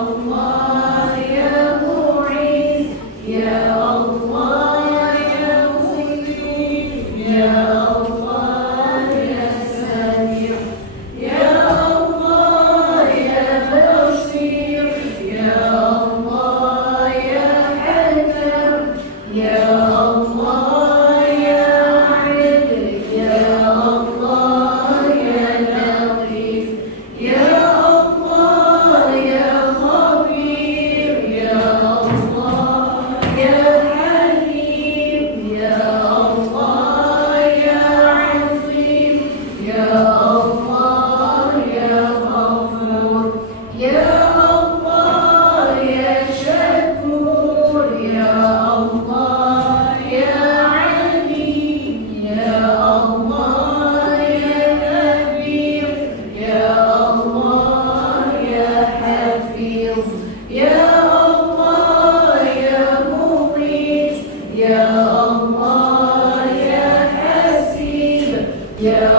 الله يا معيذ يا الله يا مجيب يا الله يا سميع يا الله يا بصير يا الله يا حكم يا الله يا عدل يا الله يا لطيف يا الله يا خبير يا الله يا حليم يا الله يا عظيم يا الله يا غفور يا الله يا شكور يا الله يا عليم يا الله يا كبير يا الله يا حفيظ يا الله يا مقيت يا الله يا حسيب يا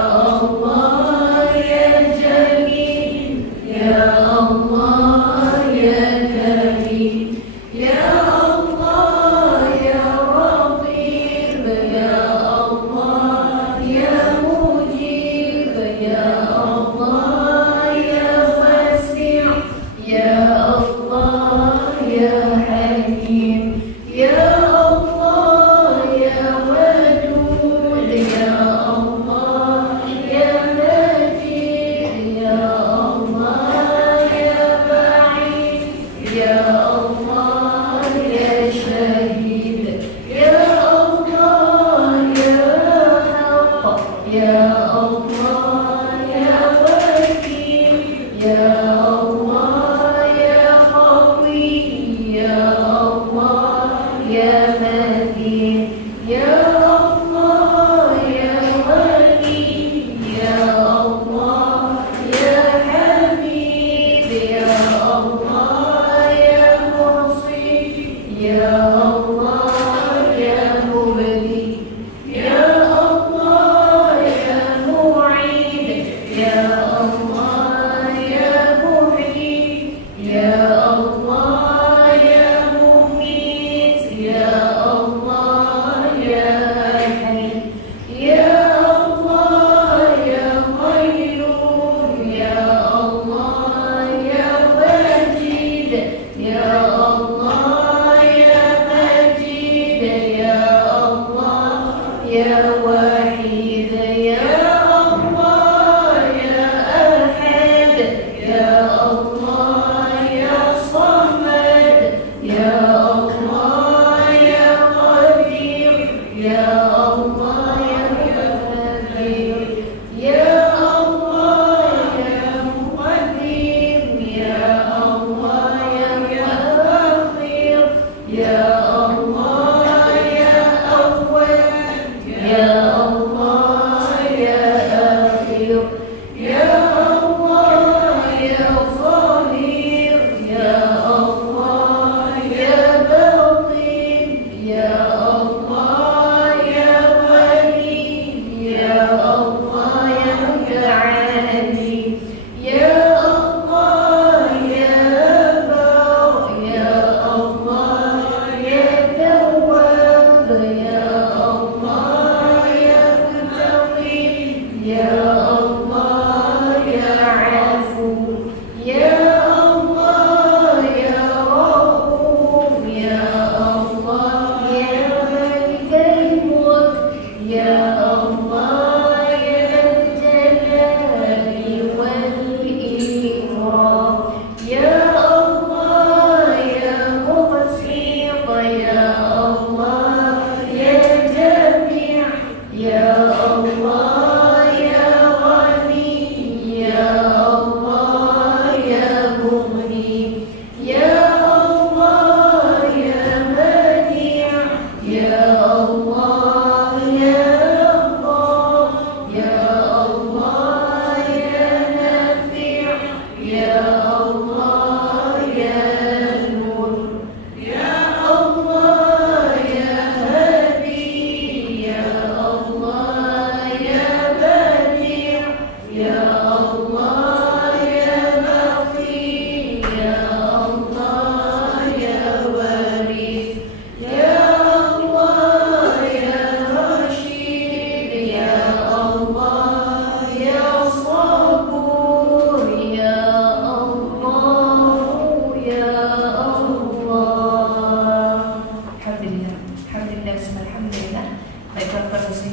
الله يا جليل يا الله يا كريم يا الله يا رقيب يا الله يا مجيب يا الله يا واسع يا الله يا حكيم يا الله يا ودود يا الله يا مجيد يا الله يا بعيد يا الله يا شهيد يا الله يا حق يا الله يا وكيل يا الله يا قوي يا الله يا متين يا الله يا ولي يا الله يا حبيب يا الله يا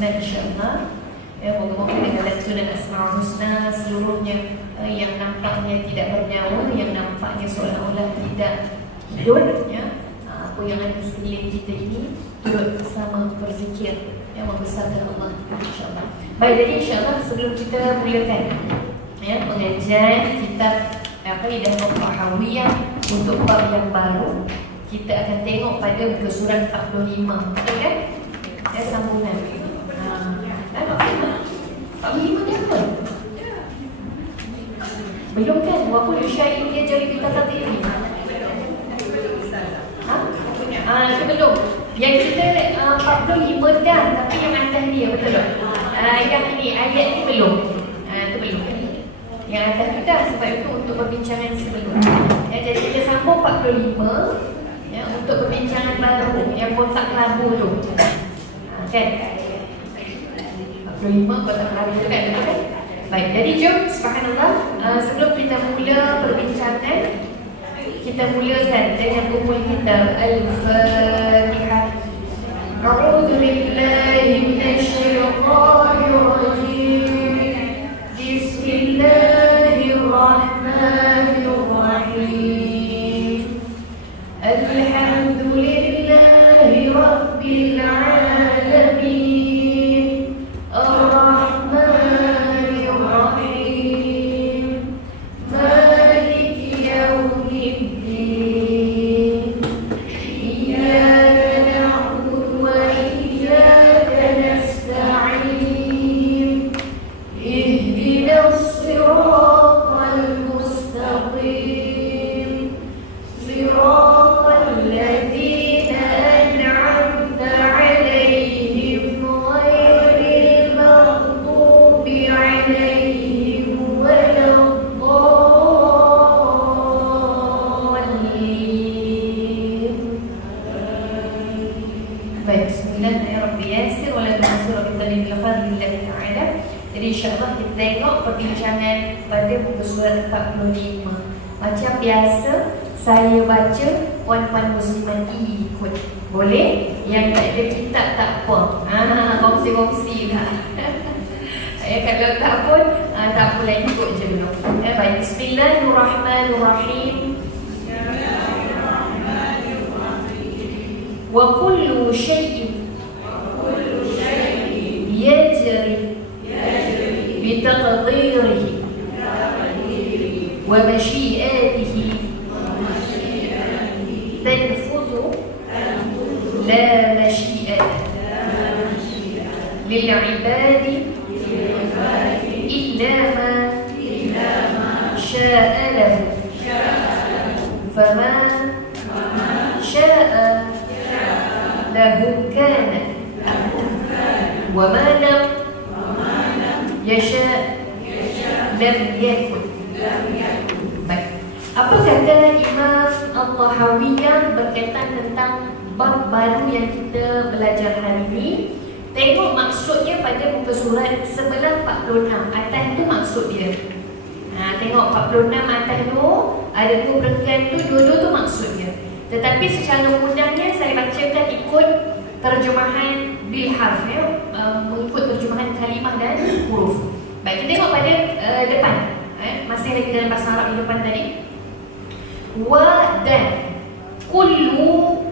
lantunan insya-Allah. Moga-moga dengan lantunan Asmaul Husna seluruhnya yang nampaknya tidak bernyawa, yang nampaknya seolah-olah tidak hidup, apa yang ada di sekeliling kita ini turut bersama berzikir yang membesarkan Allah insya-Allah. Baik, jadi insya-Allah sebelum kita mulakan pengajian kitab Aqidah At-Tahawiyah untuk bab yang baru, kita akan tengok pada muka surat 45, betul kan? Sambungan. 45 ni apa? Belum kan? Walaupun syai'in dia jadi kita tadi ni. Itu belum. Yang kita 45 dah, tapi yang atas dia betul tak? Yang ni ayat ni belum. Itu belum. Yang atas tu dah, sebab itu untuk perbincangan sebelum. Jadi kita sambung 45 untuk perbincangan baru yang kotak kelabu tu. Kan? 45 kotak kelabu tu kan? Betul kan? Baik, jadi jom subhanallah, sebelum kita mula perbincangan, kita mulakan dengan umul kita Al-Fatihah. A'udzu billahi minasyaitonir rajim. Bismillahirrahmanirrahim. Alhamdulillahi rabbil alamin. Ar-Rahmanir Rahim. Maliki yaumiddin. Iyyaka na'budu wa iyyaka nasta'in. Ihdinas siratal mustaqim. Siratal ladzina an'amta 'alaihim ghairil maghdubi 'alaihim waladdallin. Baik, bismillahirrahmanirrahim. Wala ta'suru kita lillahi ta'ala. Jadi insya-Allah kita tengok perbincangan pada muka surat 45. Macam biasa saya baca, puan-puan muslimat ikut. Boleh? Yang tak ada kitab tak apa. Kongsi-kongsi lah. Kalau tak pun tak apalah, ikut je dulu. Baik, bismillahirrahmanirrahim. Wa kullu syai'in yajri bitaqdirihi wa masyiatihi tanfudhu la masyiata lil ibadi illa ma syaa lahu fama syaa lahu kana wa ma lam yasha lam yakun. Baik. Apa kata Imam At-Tahawiyah berkaitan tentang bab baru yang kita belajar hari ini? Tengok maksudnya pada muka surat sebelah 46. Atas tu maksud dia. Tengok 46 atas tu ada dua perenggan tu, dua-dua tu maksudnya. Tetapi secara mudahnya saya bacakan ikut terjemahan bil harf, mengikut terjemahan kalimah dan huruf. Baik, kita tengok pada depan. Masih lagi dalam bahasa Arab di depan tadi. Wa dan kullu,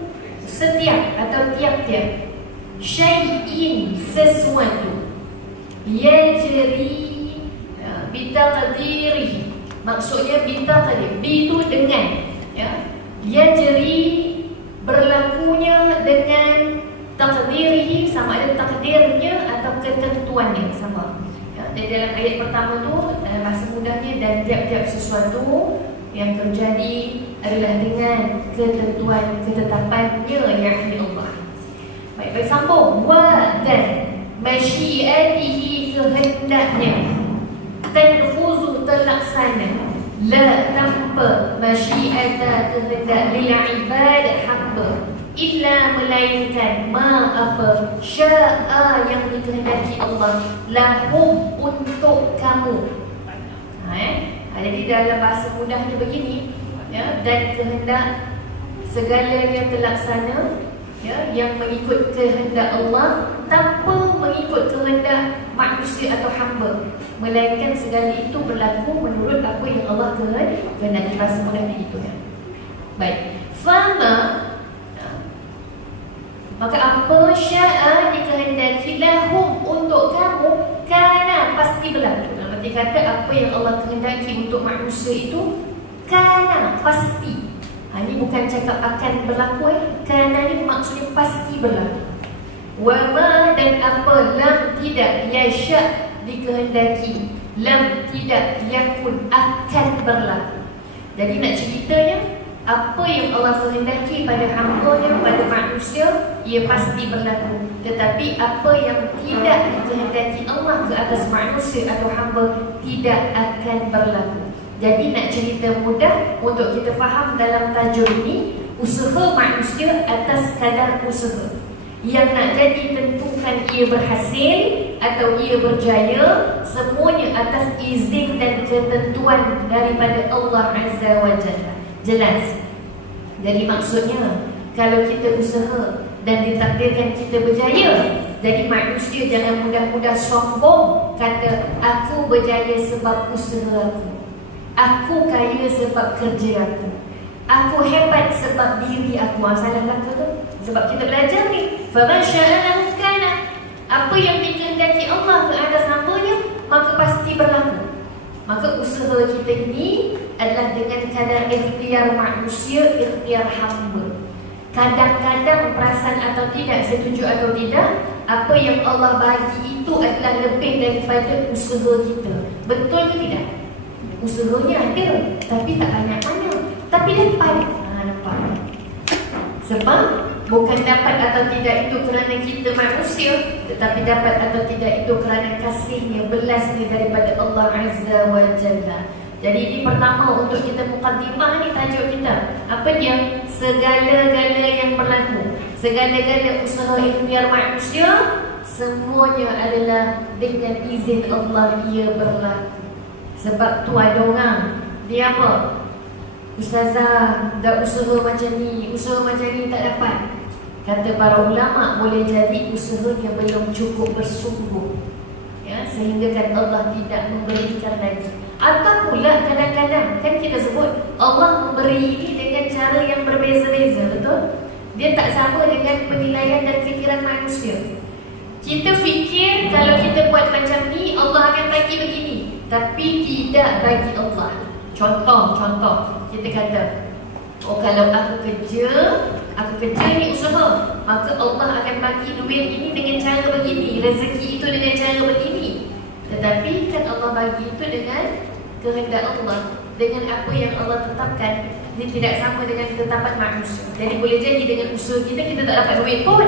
setiap atau tiap-tiap, syai'in, sesuatu, yajri bitaqdirihi, maksudnya bitaqdir, bi itu dengan, yajri berlakunya dengan takdirihi, sama ada takdirnya atau ketentuannya sama. Jadi dalam ayat pertama tu bahasa mudahnya, dan tiap-tiap sesuatu yang terjadi adalah dengan ketentuan ketetapannya, yakni Allah. Baik, sambung. Wa dan masyiatihi, kehendaknya, tanfuzu, terlaksana, la tanpa, masyiata, kehendak, lil ibad, hamba, illa, melainkan, ma, apa, syaa, yang dikehendaki Allah, lahum, untuk kamu. Jadi dalam bahasa mudahnya begini, dan kehendak, segala yang terlaksana, yang mengikut kehendak Allah, tanpa mengikut kehendak manusia atau hamba, melainkan segala itu berlaku menurut apa yang Allah kehendaki. Bahasa mudahnya itu ya. Baik. Fama, maka apa syaa dikehendaki lahum untuk kamu, kana pasti berlaku. Dalam arti kata apa yang Allah kehendaki untuk manusia itu kana pasti. Ini bukan cakap akan berlaku Kana ni maksudnya pasti berlaku. Wama dan apa lam tidak yasha dikehendaki, lam tidak yakun akan berlaku. Jadi nak ceritanya, apa yang Allah kehendaki pada hamba-Nya, pada manusia, ia pasti berlaku. Tetapi apa yang tidak dikehendaki Allah ke atas manusia atau hamba, tidak akan berlaku. Jadi nak cerita mudah untuk kita faham dalam tajuk ini, usaha manusia atas kadar usaha. Yang nak jadi tentukan ia berhasil atau ia berjaya, semuanya atas izin dan ketentuan daripada Allah Azza wa Jalla. Jelas? Jadi maksudnya, kalau kita usaha dan ditakdirkan kita berjaya, jadi manusia jangan mudah-mudah sombong kata aku berjaya sebab usaha aku kaya sebab kerja aku hebat sebab diri aku. Salah kata tu. Sebab kita belajar ni, faman syaa'a kana, apa yang dikehendaki Allah ke atas hamba-Nya, maka pasti berlaku. Maka usaha kita ini adalah dengan kadar ikhtiar manusia, ikhtiar hamba. Kadang-kadang perasan atau tidak, setuju atau tidak, apa yang Allah bagi itu adalah lebih daripada usaha kita. Betul ke tidak? Usahanya ada, tapi tak banyak-banyak, tapi dapat. Nampak? Sebab bukan dapat atau tidak itu kerana kita manusia, tetapi dapat atau tidak itu kerana kasihnya, belasnya daripada Allah Azza wa Jalla. Jadi ini pertama untuk kita mukaddimah ni tajuk kita. Apa dia? Segala-gala yang berlaku, segala-gala usaha ikhtiar manusia, semuanya adalah dengan izin Allah ia berlaku. Sebab tu ada orang, dia apa? Ustazah, dah usaha macam ni, usaha macam ni tak dapat. Kata para ulama, boleh jadi usahanya belum cukup bersungguh, ya, sehingga kan Allah tidak memberikan lagi. Atau pula kadang-kadang kan kita sebut Allah memberi ini dengan cara yang berbeza-beza, betul? Dia tak sama dengan penilaian dan fikiran manusia. Kita fikir kalau kita buat macam ni Allah akan bagi begini, tapi tidak bagi Allah. Contoh kita kata, oh kalau aku kerja ni usaha, maka Allah akan bagi duit ini dengan cara begini, rezeki itu dengan cara begini. Tetapi kan Allah bagi itu dengan kehendak Allah, dengan apa yang Allah tetapkan. Dia tidak sama dengan ketetapan manusia. Jadi boleh jadi dengan usaha kita tak dapat duit pun,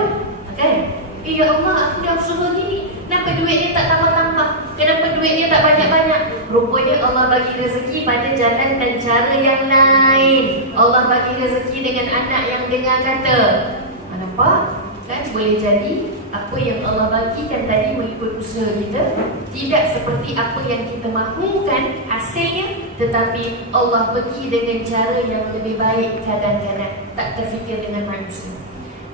kan? Ya Allah, aku dah usaha gini, kenapa duitnya tak tambah-tambah? Kenapa duitnya tak banyak-banyak? Rupanya Allah bagi rezeki pada jalan dan cara yang lain. Allah bagi rezeki dengan anak yang dengar kata. Nampak? Kan boleh jadi apa yang Allah bagikan tadi mengikut usaha kita tidak seperti apa yang kita mahukan hasilnya, tetapi Allah pergi dengan cara yang lebih baik kadang-kadang, tak terfikir dengan manusia.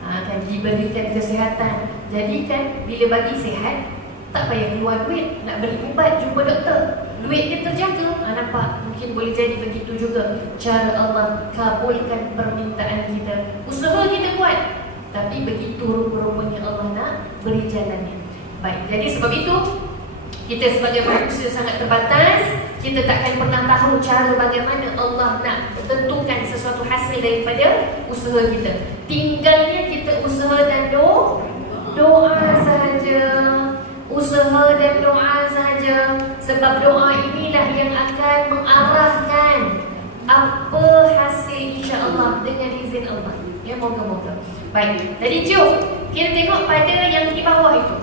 Kan diberikan kesihatan. Jadi kan bila bagi sihat, tak payah keluar duit, nak beli ubat, jumpa doktor, duit dia terjaga. Nampak? Mungkin boleh jadi begitu juga cara Allah kabulkan permintaan kita. Usaha kita buat, tapi begitu rupa-rupanya Allah nak beri jalannya. Baik, jadi sebab itu kita sebagai manusia sangat terbatas. Kita takkan pernah tahu cara bagaimana Allah nak tentukan sesuatu hasil daripada usaha kita. Tinggalnya kita usaha dan doa sahaja. Usaha dan doa sahaja. Sebab doa inilah yang akan mengarahkan apa hasil insya-Allah dengan izin Allah. Ya, moga-moga. Baik, jadi jom kita tengok pada yang di bawah itu.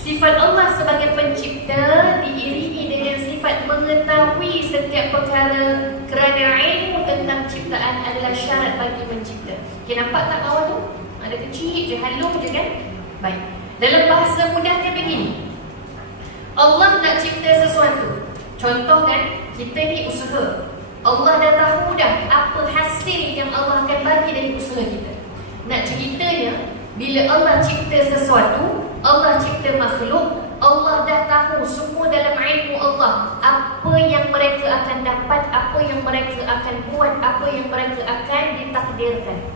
Sifat Allah sebagai pencipta diiringi dengan sifat mengetahui setiap perkara, kerana ilmu tentang ciptaan adalah syarat bagi pencipta. Okay, nampak tak bawah tu? Ada kecil je, halus je kan? Baik, dalam bahasa mudahnya begini, Allah nak cipta sesuatu. Contoh kan, kita ni usaha, Allah dah tahu dah apa hasil yang Allah akan bagi dari usaha kita. Nak ceritanya, Bila Allah cipta sesuatu, Allah cipta makhluk, Allah dah tahu semua dalam ilmu Allah apa yang mereka akan dapat, apa yang mereka akan buat, apa yang mereka akan ditakdirkan.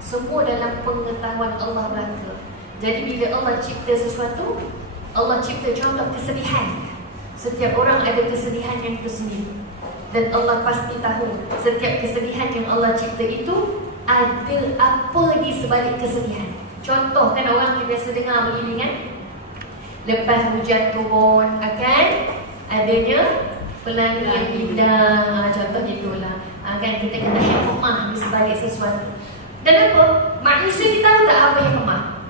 Semua dalam pengetahuan Allah belaka. Jadi bila Allah cipta sesuatu, Allah cipta contoh kesedihan. Setiap orang ada kesedihan yang tersendiri. Dan Allah pasti tahu setiap kesedihan yang Allah cipta itu ada apa di sebalik kesedihan. Contoh kan orang biasa dengar begini kan, lepas hujan turun akan adanya pelangi yang indah. Contoh itulah kan kita kena hikmah di sebalik sesuatu. Dan apa? Manusia ni tahu tak apa hikmah?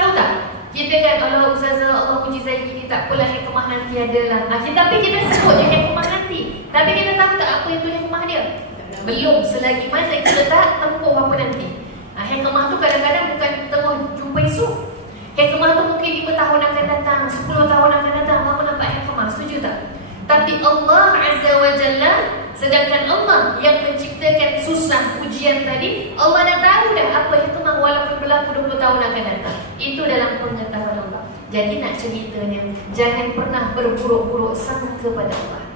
Tahu tak? Kita kan Allah Ustazah, Allah puji saya gini, tak apalah hikmah nanti adalah. Tapi kita sebut je hikmah nanti. Tapi kita tahu tak apa itu hikmah dia? Belum, selagi mana kita tak tempuh apa nanti. Hikmah tu kadang-kadang bukan tengah jumpa esok. Hikmah tu mungkin 5 tahun akan datang, 10 tahun akan datang, baru nampak hikmah. Setuju tak? Tapi Allah Azza wa Jalla, sedangkan Allah yang menciptakan susah ujian tadi, Allah dah tahu dah apa hikmah walaupun berlaku 20 tahun akan datang. Itu dalam pengetahuan Allah. Jadi nak ceritanya, jangan pernah berburuk-buruk sangka kepada Allah.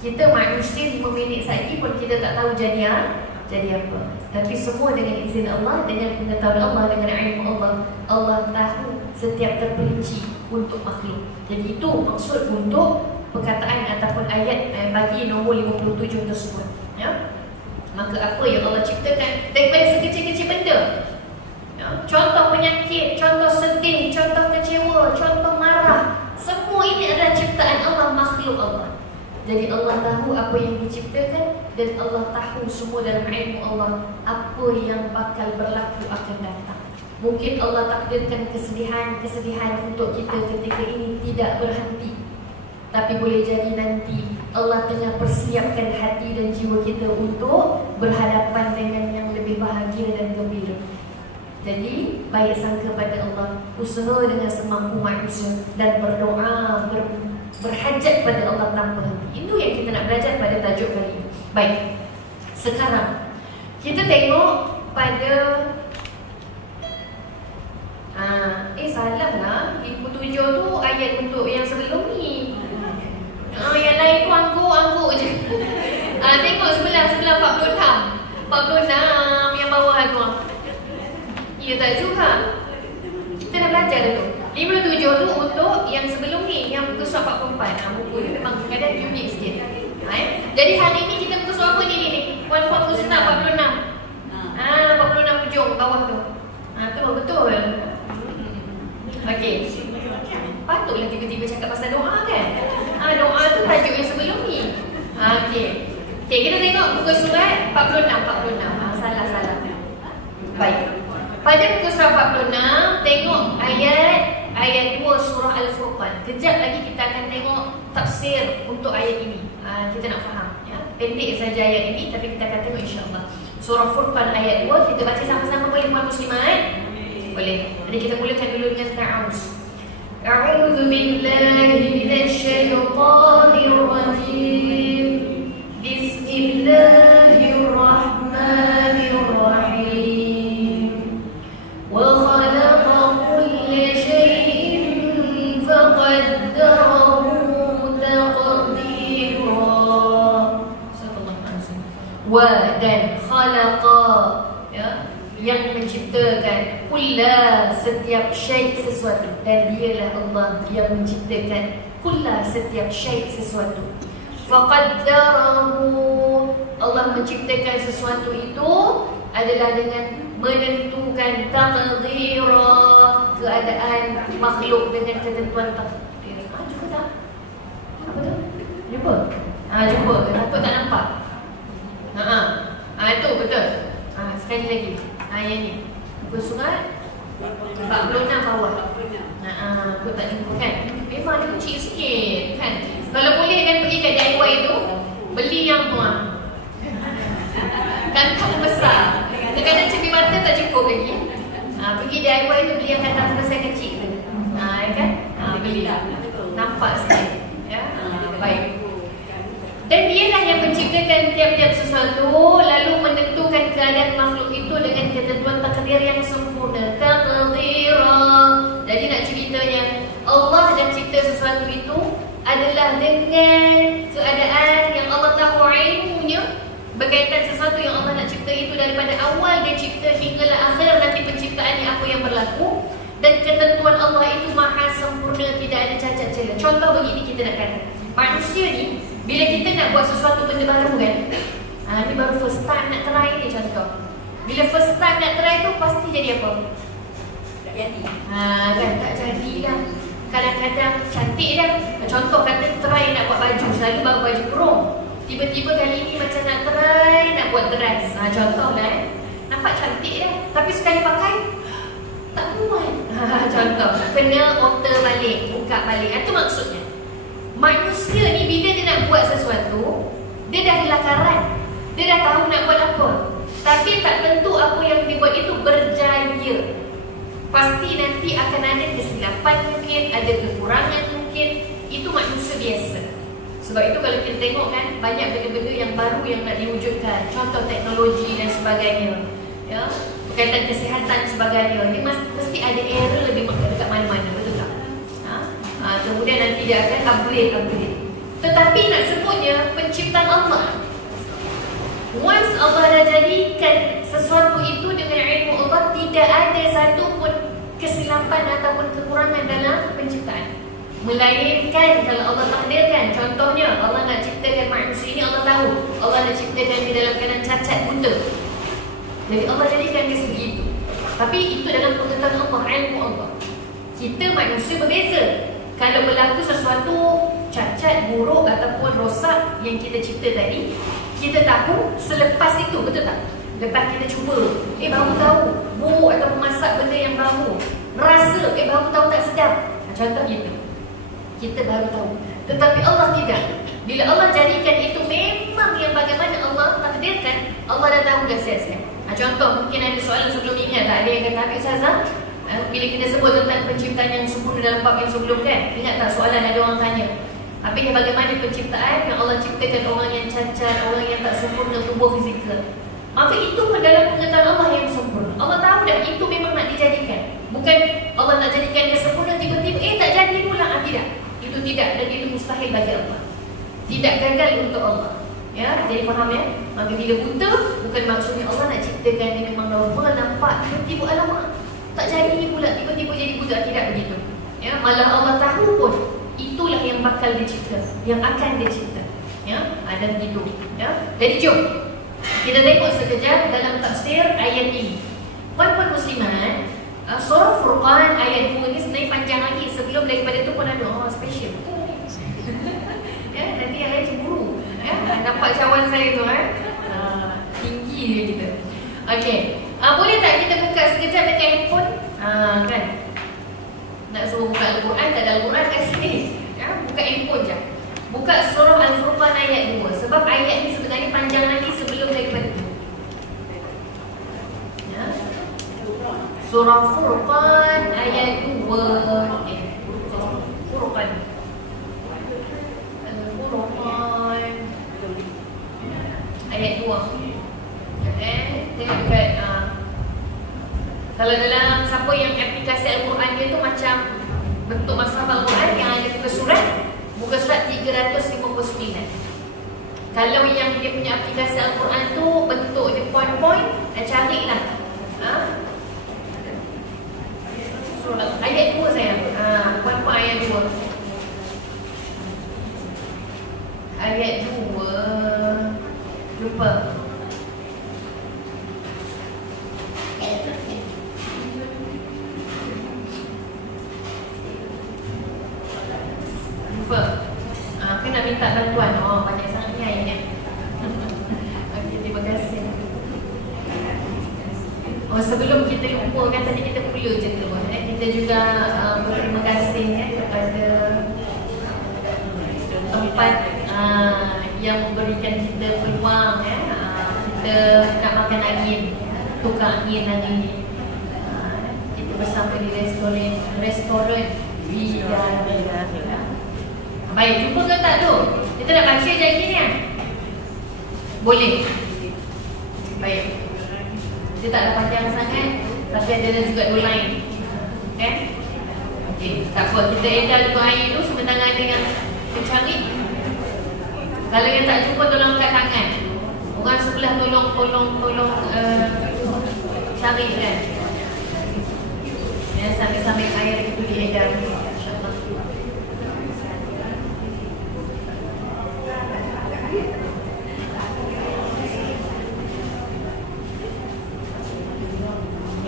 Kita manusia 5 minit saja pun kita tak tahu jadi apa. Tapi semua dengan izin Allah, dengan pengetahuan Allah, dengan ilmu Allah, Allah tahu setiap terperinci untuk makhluk. Jadi itu maksud untuk perkataan ataupun ayat bagi nombor 57 tersebut. Ya? Maka apa yang Allah ciptakan daripada sekecil-kecil benda, ya? Contoh penyakit, contoh sedih, contoh kecewa, contoh marah, semua ini adalah ciptaan Allah, makhluk Allah. Jadi Allah tahu apa yang diciptakan dan Allah tahu semua dalam ilmu Allah apa yang bakal berlaku akan datang. Mungkin Allah takdirkan kesedihan untuk kita ketika ini tidak berhenti. Tapi boleh jadi nanti Allah tengah persiapkan hati dan jiwa kita untuk berhadapan dengan yang lebih bahagia dan gembira. Jadi baik sangka pada Allah, usaha dengan semampu manusia dan berdoa, berhajat pada Allah tanpa henti. Itu yang kita nak belajar pada tajuk kali ini. Baik, sekarang kita tengok pada salah lah 57 tu ayat untuk yang sebelum ni. Yang lain tu angguk je. Tengok sebelah 46 yang bawah tu. Ya tak juga. Kita dah belajar dulu. 57 tu untuk yang sebelum ni, yang muka surat 44. Buku ni memang kadang unik sikit. Jadi hari ni kita muka surat apa ni? 46. 46 ujung bawah tu. Tu betul. Okey. Patutlah tiba-tiba cakap pasal doa kan? Doa tu tajuk yang sebelum ni. Okey, kita tengok muka surat 46. Salah. Baik. Pada muka surat 46, tengok ayat 2 surah Al-Furqan. Kejap lagi kita akan tengok tafsir untuk ayat ini. Kita nak faham, ya. Pendek saja ayat ini, tapi kita akan tengok insya-Allah. Surah Furqan ayat 2, kita baca sama-sama boleh puan muslimat? Boleh. Jadi kita mulakan dulu dengan ta'awuz. A'udzu billahi minasyaitonir rajim. Bismillahirrahmanirrahim. Wa khalaqa kulla shay'in faqaddarahu taqdira. Sallallahu alaihi wasallam. Wa dan khalaqa, ya, yang menciptakan kulla setiap syai' sesuatu, dan dialah Allah yang menciptakan kulla setiap syai' sesuatu. Faqaddarahu, Allah menciptakan sesuatu itu adalah dengan menentukan taqdira, keadaan makhluk dengan ketentuan takdir. Jumpa tak? Apa tu? Jumpa? Jumpa. Takut tak nampak? Itu betul. Sekali lagi. Yang ni muka surat 46 bawah. Aku tak jumpa kan. Memang dia kecil sikit kan. Kalau boleh kan pergi kat DIY tu, beli yang tu kantong besar. Kadang-kadang cermin mata tak cukup lagi. Pergi DIY tu beli yang kantong besar kecil tu. Kan? Beli. Nampak sikit. Ya. Baik. Dan dialah yang menciptakan tiap-tiap sesuatu, lalu menentukan keadaan makhluk itu dengan ketentuan takdir yang sempurna. Taqdir sehinggalah akhir nanti penciptaan ni apa yang berlaku. Dan ketentuan Allah itu maha sempurna, tidak ada cacat celah. Contoh begini kita nak kata, manusia ni bila kita nak buat sesuatu benda baru kan, ni baru first time nak try ni contoh. Bila first time nak try tu pasti jadi apa? Tak jadi. Kan tak jadi dah. Kadang-kadang cantik dah. Contoh kata try nak buat baju, selalu baru baju kurung. Tiba-tiba kali ni macam nak try nak buat dress. Contoh lah nampak cantik dah. Tapi sekali pakai tak muat. Contoh kena alter balik, buka balik. Itu maksudnya manusia ni bila dia nak buat sesuatu, dia dah ada lakaran, dia dah tahu nak buat apa. Tapi tak tentu apa yang dia buat itu berjaya. Pasti nanti akan ada kesilapan mungkin, ada kekurangan mungkin. Itu manusia biasa. Sebab itu kalau kita tengok kan, banyak benda-benda yang baru yang nak diwujudkan. Contoh teknologi dan sebagainya, ya, berkaitan kesihatan sebagainya. Dia mesti ada error lebih dekat mana-mana, betul tak? Kemudian nanti dia akan upgrade. Tetapi nak sebutnya penciptaan Allah, once Allah dah jadikan sesuatu itu dengan ilmu Allah, tidak ada satu pun kesilapan ataupun kekurangan dalam penciptaan. Melainkan kalau Allah takdirkan, contohnya Allah nak ciptakan manusia ini, Allah tahu Allah nak ciptakan dia dalam keadaan cacat buta, jadi Allah jadikan dia segitu. Tapi itu dalam pengetahuan Allah, ilmu Allah. Kita manusia berbeza. Kalau berlaku sesuatu cacat, buruk ataupun rosak yang kita cipta tadi, kita tahu selepas itu, betul tak? Lepas kita cuba, baru tahu buruk ataupun masak benda yang baru, rasa, baru tahu tak sedap. Contoh gitu, kita baru tahu. Tetapi Allah tidak. Bila Allah jadikan itu memang yang bagaimana Allah takdirkan, Allah dah tahu dah siap-siap. Contoh, mungkin ada soalan sebelum ingat tak? Ada yang kata, habis Ustazah, bila kita sebut tentang penciptaan yang sempurna dalam bab yang sebelum kan, ingat tak soalan ada orang tanya, habis bagaimana penciptaan yang Allah ciptakan orang yang cacat, orang yang tak sempurna tubuh fizikal. Maka itu pun dalam pengetahuan Allah yang sempurna. Allah tahu dan itu memang nak dijadikan. Bukan Allah nak jadikan dia sempurna, tiba-tiba tak jadi pula. Tidak. Itu tidak, dan itu mustahil bagi Allah. Tidak gagal untuk Allah. Ya, jadi faham ya? Maka bila buta, bukan maksudnya Allah nak ciptakan dia memang normal, nampak tiba-tiba alamak tak jadi pula, tiba-tiba jadi buta. Tidak begitu. Ya, malah Allah tahu pun itulah yang bakal dicipta, yang akan dicipta. Ya, ada begitu. Ya, jadi jom kita tengok sekejap dalam tafsir ayat ini. Puan-puan muslimat, surah Furqan ayat 2 ni sebenarnya panjang lagi. Sebelum daripada tu pun ada special. Ya, nanti yang lain cemburu. Ya, nampak cawan saya tu tinggi dia kita. Okey. Boleh tak kita buka sekejap dekat handphone? Kan. Nak suruh buka Al-Quran, tak ada Al-Quran kat sini. Ya, buka handphone je. Buka surah Al-Furqan ayat 2. Sebab ayat ni sebenarnya panjang lagi sebelum daripada tu. Ya. Surah Furqan ayat 2. Okey. Furqan. Al-Furqan ayat 2. Tengok dekat kalau dalam siapa yang aplikasi Al-Quran dia tu macam bentuk mushaf Al-Quran yang ada muka surat 359. Kalau yang dia punya aplikasi Al-Quran tu bentuk dia point-point, carilah ayat 2 sayang. Point-point ayat 2. Ayat 2. Jumpa. Kena minta bantuan. Banyak sangat ni ayat ni. Okey, terima kasih. Sebelum kita lupa kan, tadi kita mula je tu. Kita juga berterima kasih kepada tempat yang memberikan kita peluang. Kita nak makan angin, tukar angin hari ni. Kita bersama di restoran Bidadari. Baik, jumpa ke tak tu? Kita nak baca je lagi ni boleh? Baik. Dia taklah panjang sangat, tapi ada juga 2 line. Okay? Okey, tak apa. Kita edar dulu air tu sementara ada yang mencari. Kalau yang tak jumpa, tolong angkat tangan. Orang sebelah tolong cari tarik kan. Ya, sambil air itu diedar. InsyaAllah.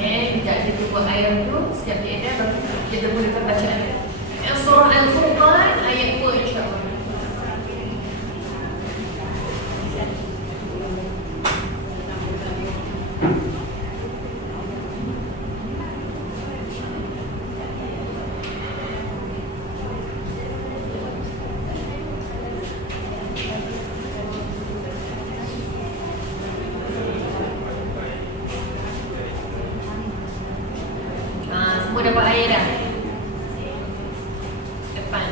Sekejap dia tunggu air tu, setiap diedar baru kita mulakan bacaan. Yang surah Al-Furqan ayat 2 insyaAllah. Semua dapat air dah? Depan.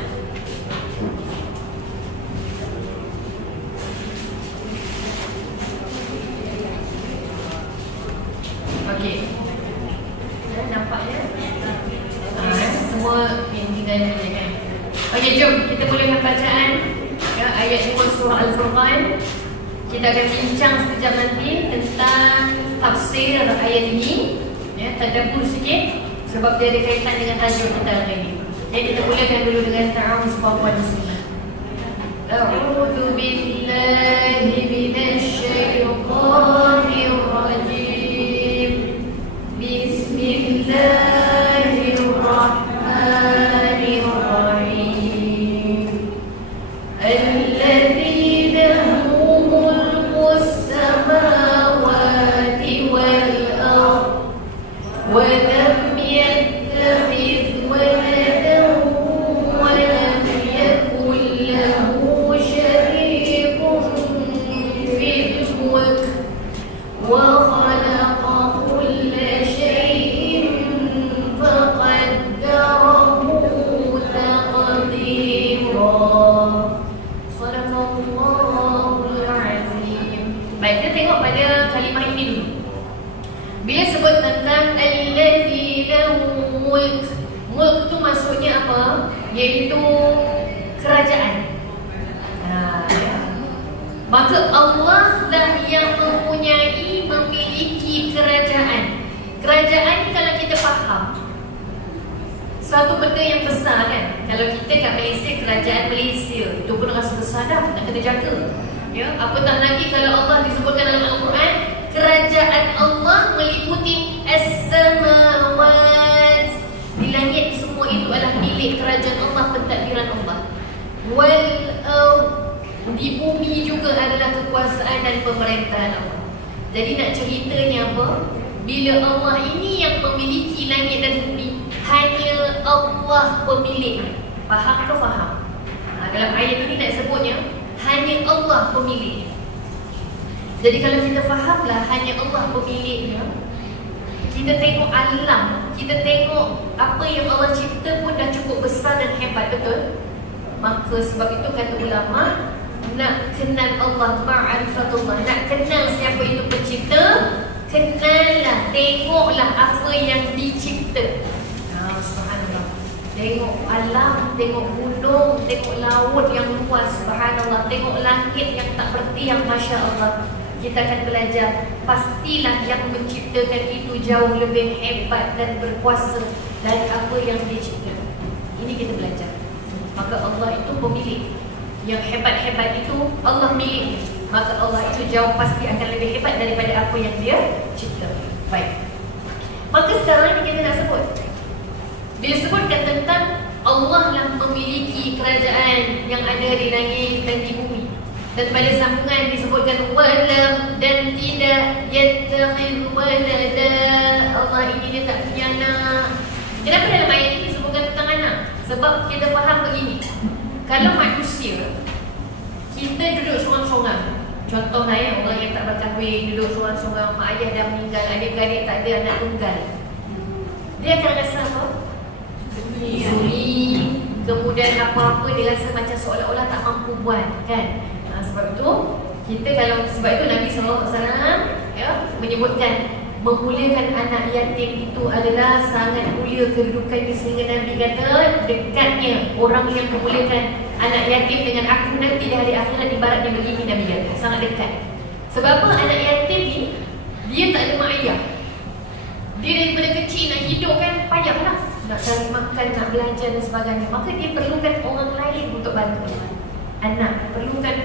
Okey. Nampaknya semua yang tinggal ni kan. Okey, jom kita mulakan bacaan ya, ayat 2 surah Al-Furqan. Kita akan bincang sekejap nanti tentang tafsir ayat ini. Ya, tadabbur sikit sebab dia ada kaitan dengan tajuk kita hari ini. Jadi kita mulakan dulu dengan ta'awuz puan-puan muslimat. A'udzu billahi minasyaitonir rajim. Bismillahirrahmanirrahim. Alladzina hum mulkus samawati wal ardh wa lam yattakhidh waladan wa lam yakul lahu sharikun fil mulk wa khalaqa kulla shay'in faqaddarahu taqdira. Sadaqallahul azim. Baik, kita tengok pada kalimah ini dulu. Bila sebut tentang alladzi lahu mulk, mulk tu maksudnya apa? Iaitu kerajaan. Maka Allah lah yang memiliki kerajaan. Kerajaan ni kalau kita faham, satu benda yang besar kan. Kalau kita kat Malaysia, kerajaan Malaysia itu pun rasa besar dah, nak kena jaga. Ya, apatah lagi kalau Allah disebutkan dalam Al-Quran, kerajaan Allah meliputi as-samawat. Di langit semua itu adalah milik kerajaan Allah, pentadbiran Allah. Wal di bumi juga adalah kekuasaan dan pemerintahan Allah. Jadi nak ceritanya apa? Bila Allah ini yang memiliki langit dan bumi, hanya Allah pemiliknya. Faham ke faham? Dalam ayat ini nak sebutnya hanya Allah pemiliknya. Jadi kalau kita fahamlah hanya Allah pemiliknya, kita tengok alam, kita tengok apa yang Allah cipta pun dah cukup besar dan hebat, betul? Maka sebab itu kata ulama, nak kenal Allah, ma'rifatullah, nak kenal siapa itu pencipta, kenallah, tengoklah apa yang dicipta. Subhanallah. Tengok alam, tengok gunung, tengok laut yang luas, subhanallah, tengok langit yang tak berhenti, yang Masya Allah. Kita akan belajar, pastilah yang menciptakan itu jauh lebih hebat dan berkuasa dari apa yang dia cipta. Ini kita belajar. Maka Allah itu pemilik. Yang hebat-hebat itu Allah milik. Maka Allah itu jauh pasti akan lebih hebat daripada apa yang dia cipta. Baik. Maka sekarang kita nak sebut, bila sebutkan tentang Allah lah memiliki kerajaan yang ada di langit dan di bumi. Dan pada sambungan disebutkan walam, dan tidak yattakhidh walada. Allah ini dia tak punya anak. Kenapa dalam ayat ini disebutkan tentang anak? Sebab kita faham begini, kalau manusia, kita duduk sorang-sorang, contohlah ya, orang yang tak berkahwin, duduk sorang-sorang, mak ayah dah meninggal, adik-adik tak ada anak tunggal, dia akan rasa apa? Sunyi. Kemudian apa-apa dia rasa macam seolah-olah tak mampu buat, kan? Sebab itu kita sebab itu Nabi SAW ya, menyebutkan memuliakan anak yatim itu adalah sangat mulia kedudukannya, sehingga Nabi kata dekatnya orang yang memuliakan anak yatim dengan aku nanti di hari akhirat ibaratnya begini. Nabi kata sangat dekat. Sebab apa? Anak yatim ni dia tak ada mak ayah. Dia daripada kecil nak hidup kan payahlah, nak cari makan, nak belajar dan sebagainya. Maka dia perlukan orang lain untuk bantu. Anak perlukan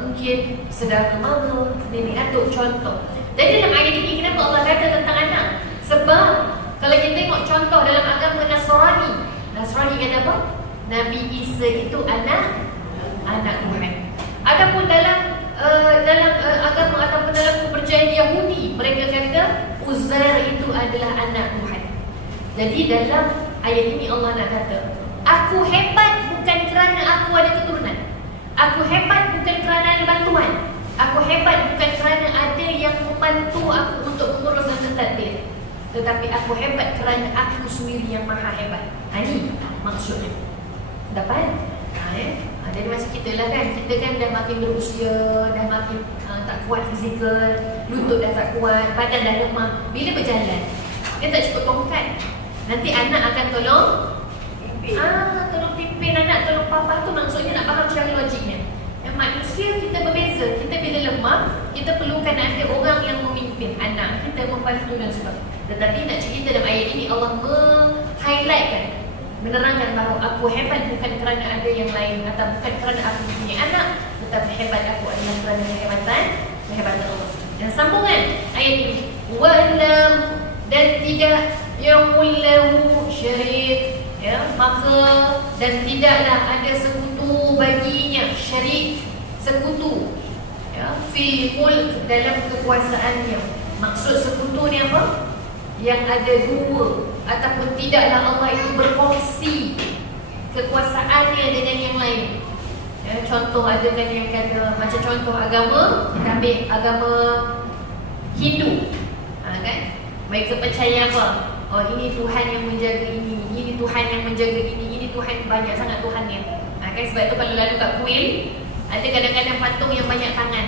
mungkin saudara mara, nenek atuk, contoh. Jadi dalam ayat ini kenapa Allah kata tentang anak? Sebab kalau kita tengok contoh dalam agama Nasrani kata apa? Nabi Isa itu anak Tuhan. Ataupun dalam agama ataupun dalam kepercayaan Yahudi, mereka kata Uzair itu adalah anak Tuhan. Jadi dalam ayat ini Allah nak kata, aku hebat bukan kerana aku ada keturunan. Aku hebat bukan kerana ada bantuan. Aku hebat bukan kerana ada yang membantu aku untuk mengurus dan mentadbir. Tetapi aku hebat kerana aku sendiri yang maha hebat. Ini maksudnya. Dapat? Jadi macam kita lah kan, kita kan dah makin berusia, dah makin tak kuat fizikal, lutut dah tak kuat, badan dah lemah. Bila berjalan, dia tak cukup tongkat. Nanti anak akan tolong tolong pimpin anak, tolong papa. Tu maksudnya nak faham secara logiknya. Yang manusia kita berbeza. Kita bila lemah, kita perlukan ada orang yang memimpin anak kita, membantu dan sebagainya. Tetapi nak cerita dalam ayat ini, Allah meng-highlightkan, menerangkan bahawa aku hebat bukan kerana ada yang lain, atau bukan kerana aku punya anak, tetapi hebat aku adalah kerana kehebatan Allah. Dan sambungan ayat ini, walam, dan tidak yakul lahu syarik, ya, maka dan tidaklah ada sekutu baginya, syarik, sekutu, ya, fil mulk, dalam kekuasaannya. Maksud sekutu ni apa? Yang ada dua, ataupun tidaklah Allah itu berkongsi kekuasaannya dengan yang lain. Ya, contoh ada kan yang kata, macam contoh agama, kita ambil agama Hindu, kan? Mereka percaya apa? Oh, ini Tuhan yang menjaga ini Tuhan yang menjaga ini Tuhan, banyak sangat Tuhannya. Kan sebab itu kalau lalu kat kuil, ada kadang-kadang patung yang banyak tangan.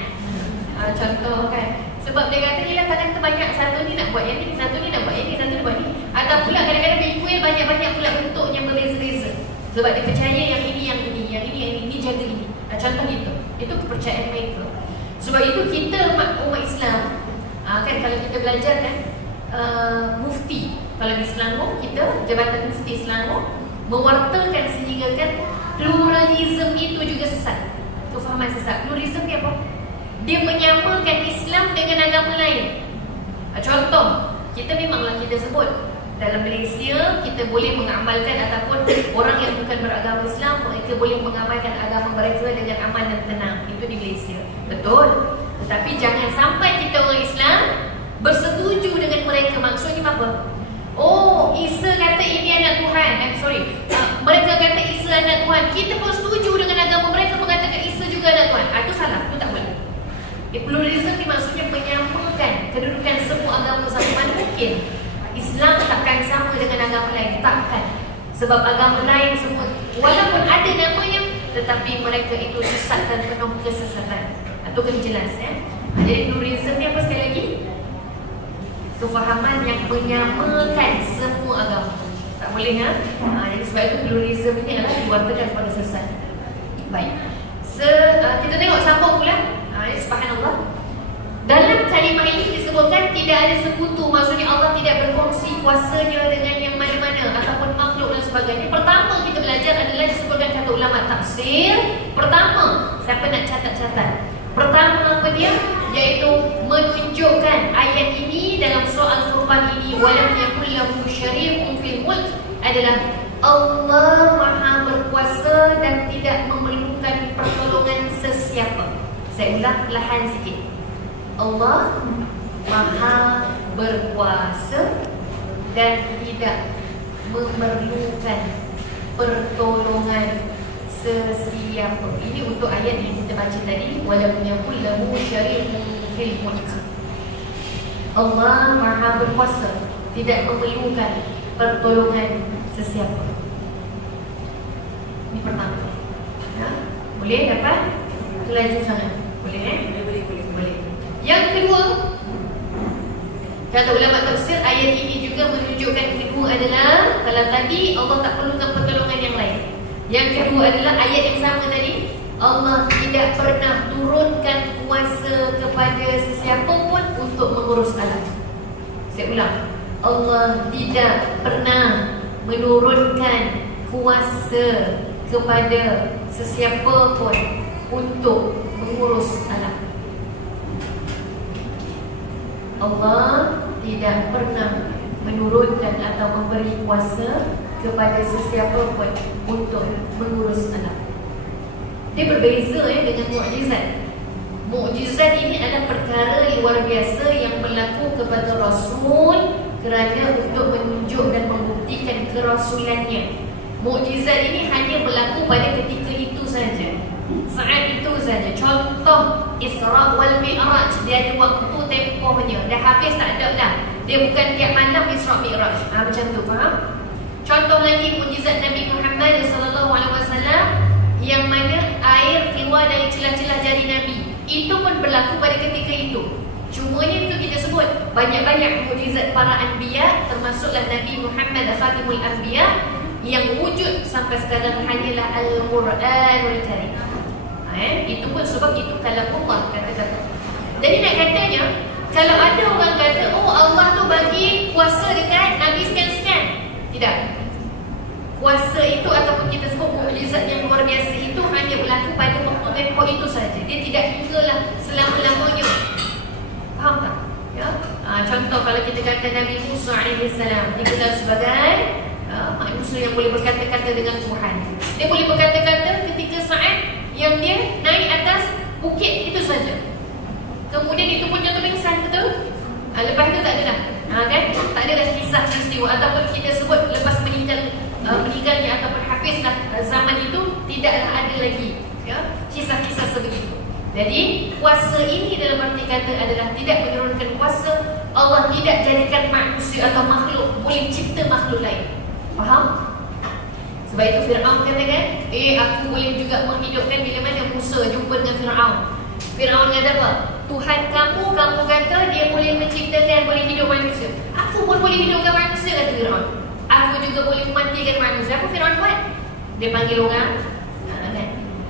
Contoh kan, sebab dia kata ialah tangan tu banyak, satu ni nak buat yang ni, satu ni nak buat yang ni, satu ni buat ni. Atau pula kadang-kadang di kuil banyak-banyak pula bentuk yang berbeza-beza. Sebab dia percaya yang ini jaga ini. Contoh itu. Itu kepercayaan mereka. Sebab itu kita umat Islam, kan kalau kita belajar kan, mufti, kalau di Selangor kita Jabatan Mufti Selangor mewartakan sehingga kan pluralism itu juga sesat. Kefahaman sesat. Pluralism ni apa? Dia menyamakan Islam dengan agama lain. Contoh, kita memanglah kita sebut dalam Malaysia kita boleh mengamalkan, ataupun orang yang bukan beragama Islam mereka boleh mengamalkan agama mereka dengan aman dan tenang. Itu di Malaysia. Betul. Tetapi jangan sampai kita orang Islam bersetuju dengan mereka. Maksudnya apa? Oh, Isa kata ini anak Tuhan. Mereka kata Isa anak Tuhan. Kita pun setuju dengan agama mereka mengatakan Isa juga anak Tuhan. Itu salah. Itu tak boleh. Pluralism ni maksudnya menyamakan kedudukan semua agama sama. Mana mungkin Islam takkan sama dengan agama lain. Takkan. Sebab agama lain semua, walaupun ada namanya, tetapi mereka itu sesat dan penuh kesesatan. Itu kena jelas, ya. Jadi pluralism ni apa sekali lagi? Kefahaman yang menyamakan semua agama. Tak boleh, ha? Jadi sebab itu pluralism ini adalah diwartakan pada sesat. Baik. Kita tengok sambung pula. Subhanallah. Dalam kalimah ini disebutkan tidak ada sekutu. Maksudnya Allah tidak berkongsi kuasanya dengan yang mana-mana ataupun makhluk dan sebagainya. Pertama kita belajar adalah disebutkan kata ulama tafsir. Pertama, siapa nak catat-catat? Pertama apa dia? Iaitu menunjukkan ayat ini dalam surah Al-Furqan ini, walam yakul lahu syari'un fil mulk, adalah Allah Maha berkuasa dan tidak memerlukan pertolongan sesiapa. Saya ulang perlahan sikit. Allah Maha berkuasa dan tidak memerlukan pertolongan sesiapa. Ini untuk ayat yang kita baca tadi, walam yakul lahu syari'un fil mulk. Allah Maha berkuasa, tidak memerlukan pertolongan sesiapa. Ini pertama. Ya? Boleh dapat? Laju sangat. Boleh, Boleh. Yang kedua, kata ulama tafsir, ayat ini juga menunjukkan kedua adalah, kalau tadi Allah tak perlukan pertolongan yang lain. Yang kedua adalah ayat yang sama tadi, Allah tidak pernah turunkan kuasa kepada sesiapa pun untuk mengurus alam. Saya ulang. Allah tidak pernah menurunkan kuasa kepada sesiapa pun untuk mengurus alam. Allah tidak pernah menurunkan atau memberi kuasa kepada sesiapa pun untuk mengurus alam. Dia berbeza dengan mukjizat. Mukjizat ini adalah perkara luar biasa yang berlaku kepada Rasul kerana untuk menunjuk dan membuktikan kerasulannya. Mukjizat ini hanya berlaku pada ketika itu saja, saat itu saja. Contoh Isra wal Mi'raj, dia ada waktu tempohnya. Dah habis tak ada dah. Dia bukan tiap malam Isra Mi'raj. Macam tu, faham? Contoh lagi mukjizat Nabi Muhammad SAW yang mana air keluar dari celah-celah jari Nabi. Itu pun berlaku pada ketika itu. Cumanya itu kita sebut banyak-banyak mukjizat para anbiya, termasuklah Nabi Muhammad Khatimul Anbiya, yang wujud sampai sekarang hanyalah Al-Quranul Karim. Itu pun sebab itu kalam Allah, kata-kata. Jadi nak katanya, kalau ada orang kata, oh Allah tu bagi kuasa dekat Nabi sekian-sekian, tidak. Kuasa itu ataupun kita sebut mukjizat yang luar biasa itu hanya berlaku pada waktu tempoh itu saja. Dia tidak hinggalah selama-lamanya. Faham tak? Ya? Contoh kalau kita kata Nabi Musa AS dikenal sebagai manusia yang boleh berkata-kata dengan Tuhan. Dia boleh berkata-kata ketika saat yang dia naik atas bukit itu saja. Kemudian itu pun jatuh pingsan, betul? Lepas itu tak ada dah. Kan? Tak ada dah kisah peristiwa ataupun kita sebut lepas meninggalnya ataupun habislah zaman itu, tidaklah ada lagi kisah-kisah sebegitu. Jadi kuasa ini dalam arti kata adalah tidak menurunkan kuasa. Allah tidak jadikan manusia atau makhluk boleh cipta makhluk lain. Faham? Sebab itu Fir'aun katakan, aku boleh juga menghidupkan. Bila mana Musa jumpa dengan Fir'aun, Fir'aun kata apa? Tuhan kamu kata dia boleh menciptakan, boleh hidup manusia. Aku pun boleh hidupkan manusia, kata Fir'aun. Aku juga boleh mematikan manusia. Apa Fir'aun buat? Dia panggil orang,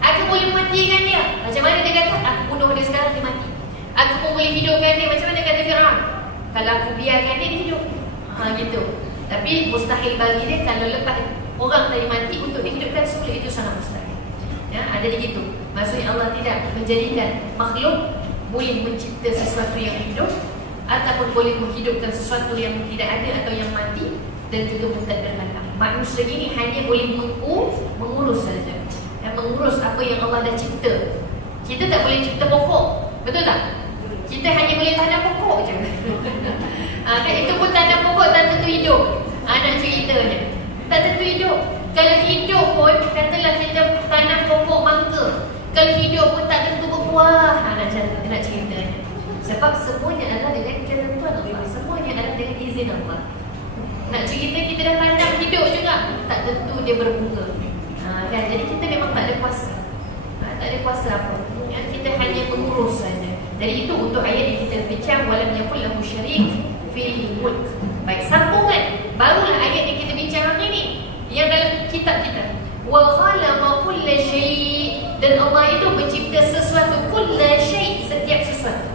aku boleh mematikan dia. Macam mana dia kata? Aku bunuh dia sekarang, dia mati. Aku pun boleh hidupkan dia. Macam mana kata Fir'aun? Kalau aku biarkan dia, dia hidup. Gitu. Tapi mustahil bagi dia kalau lepas orang tadi mati untuk dihidupkan semula. Itu sangat mustahil. Jadi gitu. Maksudnya Allah tidak menjadikan makhluk boleh mencipta sesuatu yang hidup ataupun boleh menghidupkan sesuatu yang tidak ada atau yang mati dan juga mustahil datang. Manusia ini hanya boleh mengurus saja. Mengurus apa yang Allah dah cipta. Kita tak boleh cipta pokok, betul tak? Kita hanya boleh tanam pokok je. Itu pun tanam pokok tak tentu hidup. Nak ceritanya tak tentu hidup. Kalau hidup pun, katalah kita tanam pokok mangga, kalau hidup pun tak tentu berbuah. Nak ceritanya. Sebab semuanya adalah dengan ketentuan Allah. Semuanya adalah dengan izin Allah. Nak cerita kita dah tanam hidup juga, tak tentu dia berbunga. Jadi kita memang tak ada kuasa. Tak ada kuasa apa. Kita hanya mengurus saja. Jadi itu untuk ayat yang kita bincang, walam yakul lahu syarik fil mulk. Baik, sambungan barulah ayat yang kita bincang hari ni, yang dalam kitab kita. Wa khalaqa kulla syai', dan Allah itu mencipta sesuatu, kulla syai', setiap sesuatu.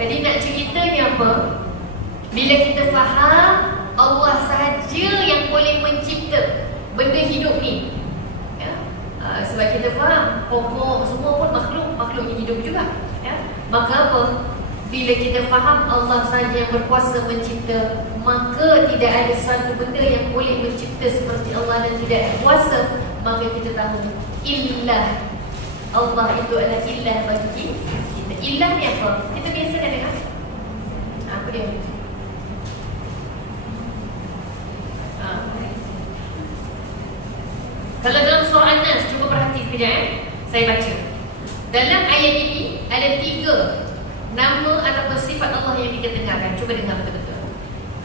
Tadi nak ceritanya apa? Bila kita faham Allah sahaja yang boleh mencipta benda hidup ni. Sebab kita faham pokok semua pun makhluk yang hidup juga. Maka apa? Bila kita faham Allah sahaja yang berkuasa mencipta, maka tidak ada satu benda yang boleh mencipta seperti Allah dan tidak ada kuasa. Maka kita tahu illah, Allah itu adalah illah bagi kita. Illah ni apa? Kita biasa dah dengar. Apa dia? Kalau dalam surah An-Nas, cuba perhati sekejap saya baca. Dalam ayat ini ada 3 nama ataupun sifat Allah yang kita dengarkan. Cuba dengar betul-betul.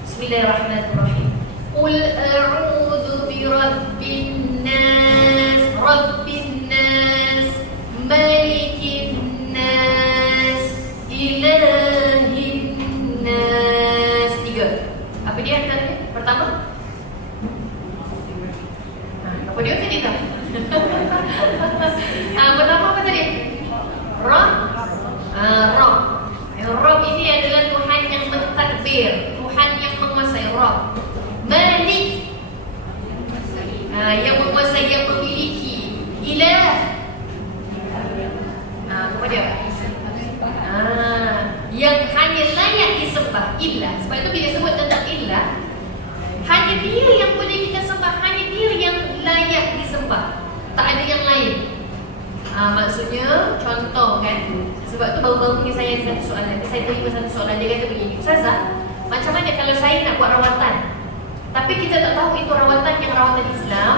Bismillahirrahmanirrahim. Qul a'udzu birabbin nas, rabbin nas, malikin nas, ilahin nas. 3. Apa dia antaranya? Pertama, apa dia tadi tak? Pertama apa tadi? Rabb. Rabb ini adalah Tuhan yang mentadbir, Tuhan yang menguasai. Arab. Malik, yang menguasai, yang memiliki. Ilah, apa dia? Yang hanya layak disembah. Ilah. Sebab itu bila sebut tentang ilah, hanya dia yang boleh kita sembah, hanya dia yang layak disembah, tak ada yang lain. Maksudnya, contoh kan, sebab tu baru-baru ni saya ada satu soalan. Saya terima satu soalan, dia kata begini, Ustazah, macam mana kalau saya nak buat rawatan, tapi kita tak tahu itu rawatan yang rawatan Islam,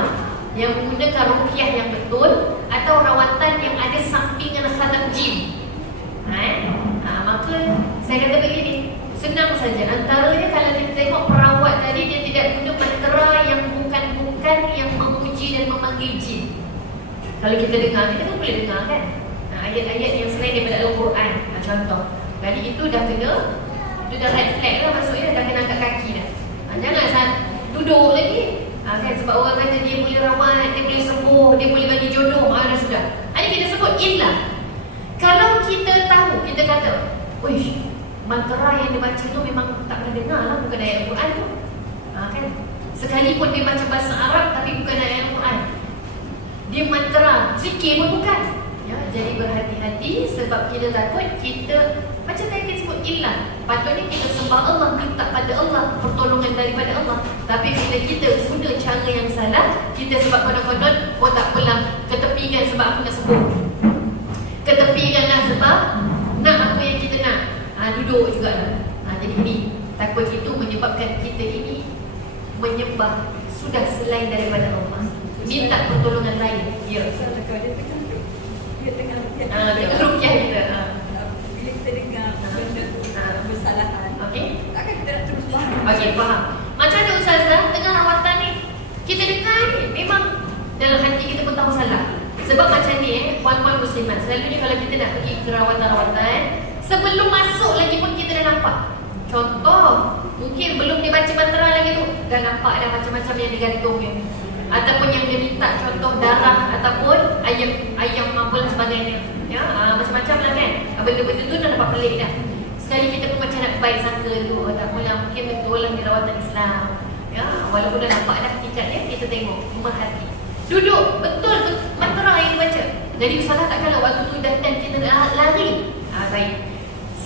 yang menggunakan ruqyah yang betul, atau rawatan yang ada sampingan khatam jin. Maka saya kata begini, senang saja. Antaranya kalau kita tengok perawat tadi, dia tidak guna mantra yang bukan yang memuji dan memanggil jin. Kalau kita dengar, kita kan boleh dengar kan, ayat-ayat yang selain daripada Al-Quran, contoh. Jadi itu dah kena, itu dah red flag lah, maksudnya dah kena angkat kaki dah. Jangan duduk lagi, kan, sebab orang kata dia boleh rawat, dia boleh sembuh, dia boleh bagi jodoh, dah sudah. Ini kita sebut ilah. Kalau kita tahu, kita kata, wish, mantra yang dia baca tu memang tak pernah dengar lah, bukan ayat Al-Quran tu, kan. Sekalipun dia baca bahasa Arab, tapi bukan ayat Al-Quran, dia mantra, zikir pun bukan. Ya, jadi berhati-hati sebab kita takut kita, macam tadi kita sebut ilah, patutnya kita sembah Allah, minta pada Allah pertolongan daripada Allah. Tapi bila kita guna cara yang salah, kita sebab konon-konon, tak apalah, ketepikan sebab aku nak sembuh, ketepikanlah sebab nak apa yang kita nak, duduk jugalah. Jadi ini, takut itu menyebabkan kita ini menyembah sudah selain daripada Allah, minta pertolongan lain. Ya, dia tengah ruqyah kita. Bila kita dengar benda tu bersalahan, takkan kita nak terus faham. Okey, faham. Macam mana Ustazah, tengah rawatan ni, kita dengar ni, memang dalam hati kita pun tahu salah. Sebab macam ni, puan-puan muslimat, selalunya kalau kita nak pergi ke rawatan-rawatan, sebelum masuk lagi pun kita dah nampak. Contoh, mungkin belum dibaca mantra lagi tu, dah nampak dah macam-macam yang digantung dia, ataupun yang dia minta, contoh darah, ataupun ayam apa dan sebagainya. Ya, macam-macam lah kan. Benda-benda tu dah nampak pelik dah. Sekali kita pun macam nak baik sangka tu, tak apalah, mungkin betul lah di rawatan Islam. Ya, walaupun dah nampak dah hakikatnya, kita tengok, merhati. Duduk, betul mantra yang dibaca. Jadi salah tak kalau waktu tu datang kita lari. Baik.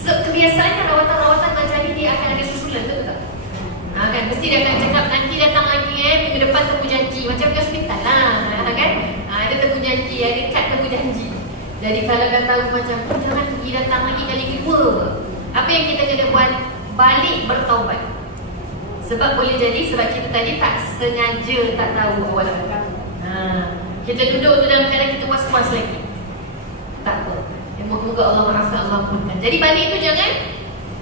Kebiasaannya rawatan-rawatan macam ni dia akan ada susulan, betul tak? Kan, mesti dia akan cakap nanti datang lagi minggu depan temu janji. Macam ke hospital lah, kan? Ada temu janji, ada kad temu janji. Jadi kalau dah tahu macam jangan pergi datang lagi kali kedua, apa yang kita kena buat? Balik bertaubat. Sebab boleh jadi sebab kita tadi tak sengaja, tak tahu awal. Kita duduk tu dalam keadaan kita was-was lagi. Tak apa, moga-moga Allah maafkan, Allah ampunkan. Jadi balik tu jangan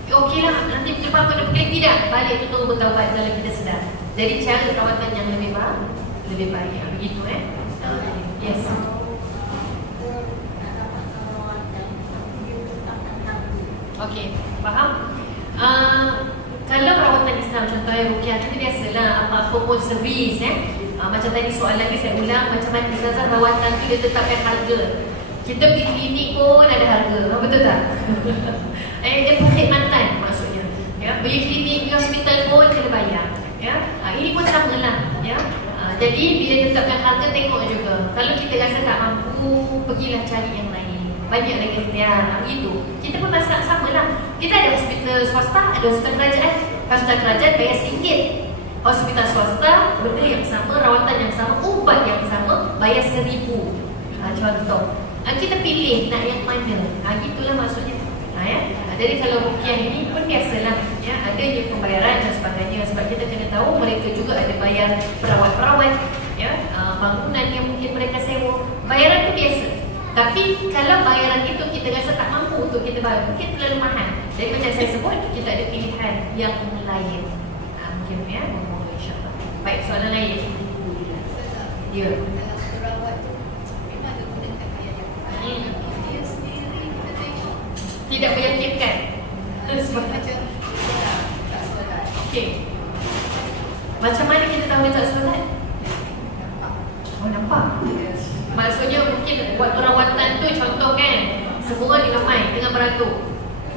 okeylah, nanti depan kau dah pergi, tidak. Balik tu terus bertaubat kalau kita sedar. Jadi cara rawatan yang lebih baik. Begitu yes. Okey, faham? Kalau rawatan Islam, contohnya ruqyah, kita biasalah apa-apa pun servis. Macam tadi soalan lagi saya ulang, macam mana Ustazah rawatan tu dia tetapkan harga. Kita pergi klinik pun ada harga, betul tak? Dia perkhidmatan maksudnya. Ya, pergi klinik, pergi hospital pun kena bayar. Ya, ini pun sama lah. Ya, jadi bila tetapkan harga, tengok juga. Kalau kita rasa tak mampu, pergilah cari yang lain. Banyak lagi ikhtiar, begitu. Kita pun rasa sama lah. Kita ada hospital swasta, ada hospital kerajaan. Hospital kerajaan bayar RM1. Hospital swasta, benda yang sama, rawatan yang sama, ubat yang sama, bayar RM1,000. Contoh. Kita pilih nak yang mana. Gitulah maksudnya. Jadi kalau ruqyah ini pun biasalah, ya, ada je pembayaran dan sebagainya. Sebab kita kena tahu mereka juga ada bayar perawat-perawat, ya, bangunan yang mungkin mereka sewa. Bayaran tu biasa. Tapi kalau bayaran itu kita rasa tak mampu untuk kita bayar, mungkin terlalu mahal. Jadi macam saya sebut, kita ada pilihan yang lain. Mungkin ya, insyaAllah. Baik, soalan lain. Ya. Tidak meyakinkan. Sebab macam tak solat. Okey. Macam mana kita tahu dia tak solat? Nampak. Maksudnya mungkin waktu rawatan tu, contoh kan, semua orang ramai tengah beratur,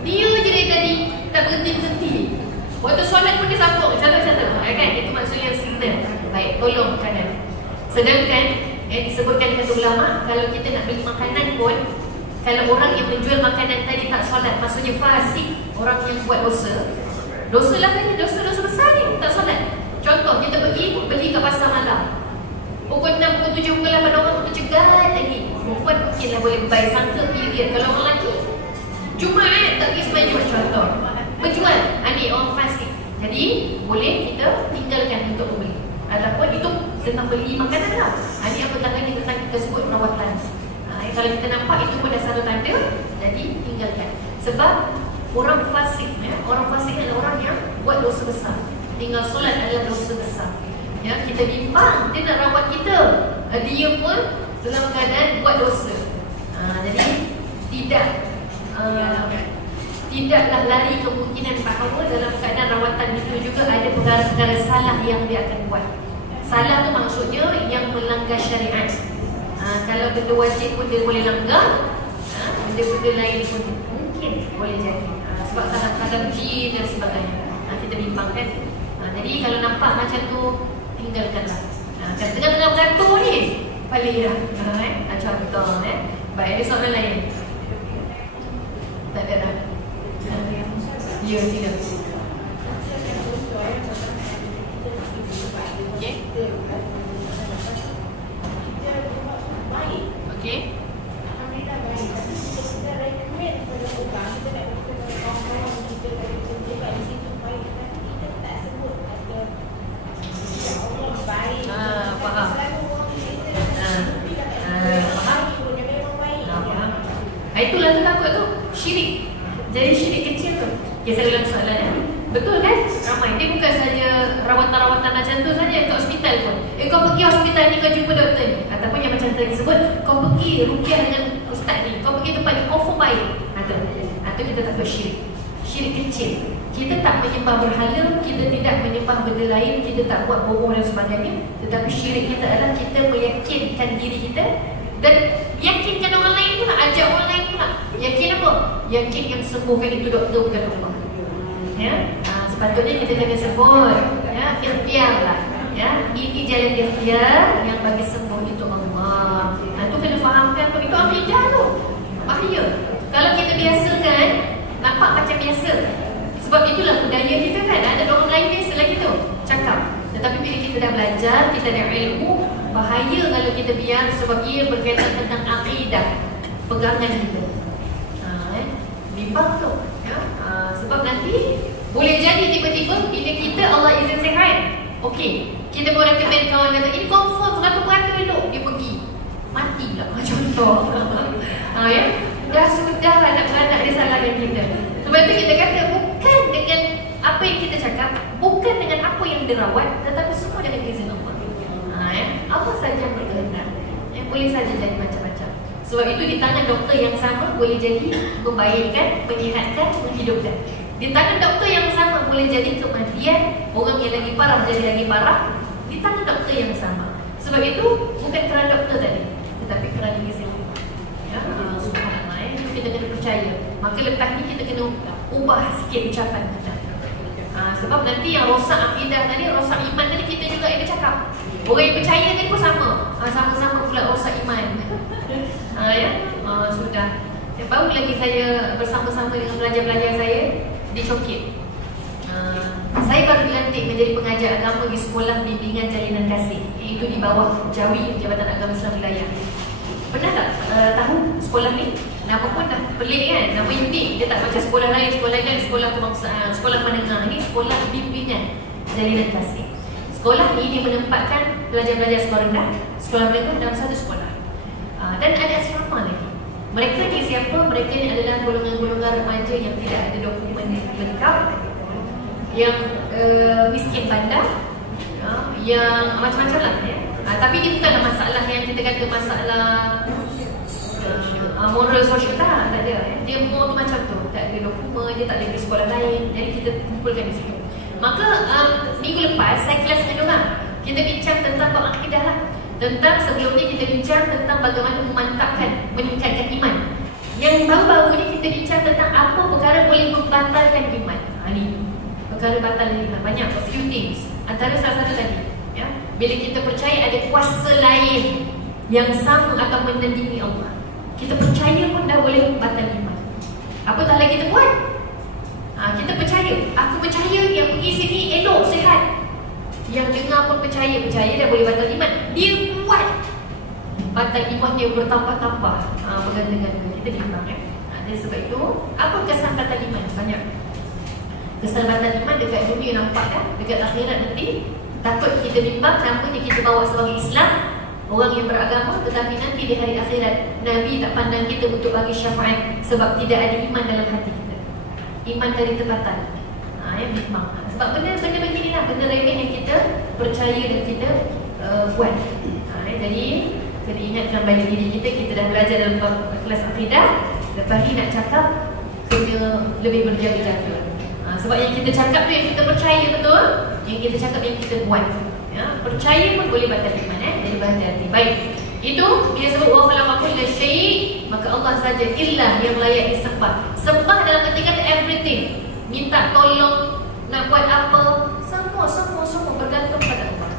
dia je dari tadi tak berhenti-berhenti. Waktu solat pun dia sambung. Contoh-contoh. Kan? Itu maksudnya signal. Baik, tolong kanan. Sedangkan disebutkan kata ulama, kalau kita nak beli makanan pun, kalau orang yang menjual makanan tadi tak solat, maksudnya fasik, orang yang buat dosa. Dosa lah tadi, dosa besar ni, tak solat. Contoh, kita pergi beli kat pasar malam. Pukul 6, pukul 7, pukul 8 orang tu cegat lagi. Perempuan mungkinlah boleh buy sangka period. Kalau orang lelaki Jumaat tak pergi sembahyang Jumaat, contoh berjual, ni orang fasik. Jadi boleh kita tinggalkan untuk membeli. Ataupun itu tentang beli makanan lah. Ini apa tandanya tentang kita sebut rawatan. Kalau kita nampak itu pun dah satu tanda, jadi tinggalkan. Sebab orang fasik, orang fasik adalah orang yang buat dosa besar. Tinggal solat adalah dosa besar. Kita bimbang, dia nak rawat kita, dia pun dalam keadaan buat dosa. Jadi tidaklah lari kemungkinan bahawa dalam keadaan rawatan itu juga ada perkara-perkara salah yang dia akan buat. Salah tu maksudnya yang melanggar syariat. Kalau benda wajib pun dia boleh langgar, benda-benda lain pun mungkin boleh jadi. Sebab kadang-kadang jin dan sebagainya. Kita bimbang kan. Jadi kalau nampak macam tu, tinggalkanlah. Tengah-tengah beratur ni, balik dah. Contoh. Baik, ada soalan lain? Tak ada dah. Ya, sila. Okay. Okay. Alhamdulillah baik. Tapi kita recommend kepada orang, kita nak beritahu kawan-kawan kita kalau kerja kat di situ baik, tapi kita tak sebut kata ya Allah baik. Faham. Selalu orang kita faham pun dia memang baik. Faham. Itulah tu takut tu, syirik. Jadi syirik kecil tu. Okay, saya ulang soalan. Betul kan? Ramai. Dia bukan saja rawatan-rawatan macam tu saja kat hospital pun. Kau pergi hospital ni, kau jumpa doktor ni. Ataupun yang macam tadi sebut, kau pergi rukiah dengan ustaz ni, kau pergi tempat ni, confirm baik. Atau kita takut syirik. Syirik kecil. Kita tak menyembah berhala, kita tidak menyembah benda lain, kita tak buat bohong dan sebagainya. Tetapi syirik kita adalah kita meyakinkan diri kita dan yakinkan orang lain pula, ajak orang lain pula. Yakin apa? Yakin yang sembuhkan itu doktor bukan Allah. Sepatutnya kita kena sebut, ikhtiarlah. Ini jalan ikhtiar yang bagi sembuh itu Allah. Itu kena fahamkan tu, itu akidah tu. Bahaya. Kalau kita biasakan, nampak macam biasa. Sebab itulah budaya kita kan. Ada orang lain biasa lagi tu cakap. Tetapi bila kita dah belajar, kita dah ilmu, bahaya kalau kita biar, sebab ia berkaitan tentang akidah, pegangan kita. Bimbang tu. Sebab nanti boleh jadi tiba-tiba bila kita Allah izin sihat, okey, kita boleh recommend kawan kata ini confirm 100% elok, dia pergi mati pula. Contoh. Dah sudah anak-anak dia salahkan kita. Sebab tu kita kata bukan dengan apa yang kita cakap, bukan dengan apa yang dirawat, tetapi semua dengan izin Allah. Apa saja yang berkehendak, boleh saja jadi macam-macam. Sebab itu di tangan doktor yang sama boleh jadi membaikkan, menyihatkan, menghidupkan. Di tangan doktor yang sama boleh jadi kematian, orang yang lagi parah jadi lagi parah. Di tangan doktor yang sama. Sebab itu bukan kerana doktor tadi, tetapi kerana izin. Subhanallah, itu kita kena percaya. Maka lepas ni kita kena ubah sikit ucapan kita. Sebab nanti yang rosak akidah tadi, rosak iman tadi, kita juga yang bercakap. Orang yang percaya tadi pun sama. Sama-sama pula rosak iman. Sudah. Baru lagi saya bersama-sama dengan pelajar-pelajar saya di Chokit. Saya baru dilantik menjadi pengajar agama di Sekolah Bimbingan Jalinan Kasih, iaitu di bawah Jawi, Jabatan Agama Islam Wilayah. Pernah tak tahu sekolah ni? Nama pun dah pelik kan? Nama unik. Dia tak macam sekolah lain. Sekolah lain sekolah kebangsaan, sekolah menengah. Ini Sekolah Bimbingan Jalinan Kasih. Sekolah ni dia menempatkan pelajar-pelajar sekolah rendah, sekolah menengah dalam satu sekolah. Dan ada asrama lagi. Mereka ni siapa? Mereka ni adalah golongan-golongan remaja yang tidak ada dokumen lengkap, yang miskin bandar, yang macam-macam lah. Tapi dia bukanlah masalah yang kita kata masalah moral sosial, tak ada. Dia more tu macam tu, tak ada dokumen, dia tak ada pergi sekolah lain. Jadi kita kumpulkan di situ. Maka minggu lepas saya kelas dengan orang, kita bincang tentang bab akidah lah. Tentang sebelum ni kita bincang tentang bagaimana memantapkan, meningkatkan iman. Yang baru-baru ni kita bincang tentang apa perkara boleh membatalkan iman. Ni perkara batal iman. Banyak, a few things. Antara salah satu tadi, ya, bila kita percaya ada kuasa lain yang sama atau menandingi Allah, kita percaya pun dah boleh batal iman. Apa tak lagi kita buat? Kita percaya. Aku percaya yang pergi sini elok, sihat. Yang dengar pun percaya dah boleh batal iman. Dia buat, batal iman dia bertambah-tambah bergandengan. Kita bimbang Jadi sebab itu, apa kesan batal iman? Banyak. Kesan batal iman dekat dunia nampak dah, dekat akhirat nanti takut kita bimbang, namanya kita bawa sebagai Islam, orang yang beragama, tetapi nanti di hari akhirat Nabi tak pandang kita untuk bagi syafaat sebab tidak ada iman dalam hati kita. Iman dari tempatan. Yang bimbang. Sebab benda-benda beginilah, benda remeh yang kita percaya dan kita buat. Jadi kena ingatkan pada diri kita dah belajar dalam kelas akidah. Lepas ni nak cakap, kena lebih berjaga-jaga. Sebab yang kita cakap tu yang kita percaya betul, yang kita cakap yang kita buat. Percaya pun boleh batal iman. Jadi berhati-hati. Baik. Itu bila sebut wa khalaqa kulla syai', maka Allah saja ilah yang layak disembah. Sembah dalam arti kata everything. Minta tolong, nak buat apa, semua bergantung pada Allah.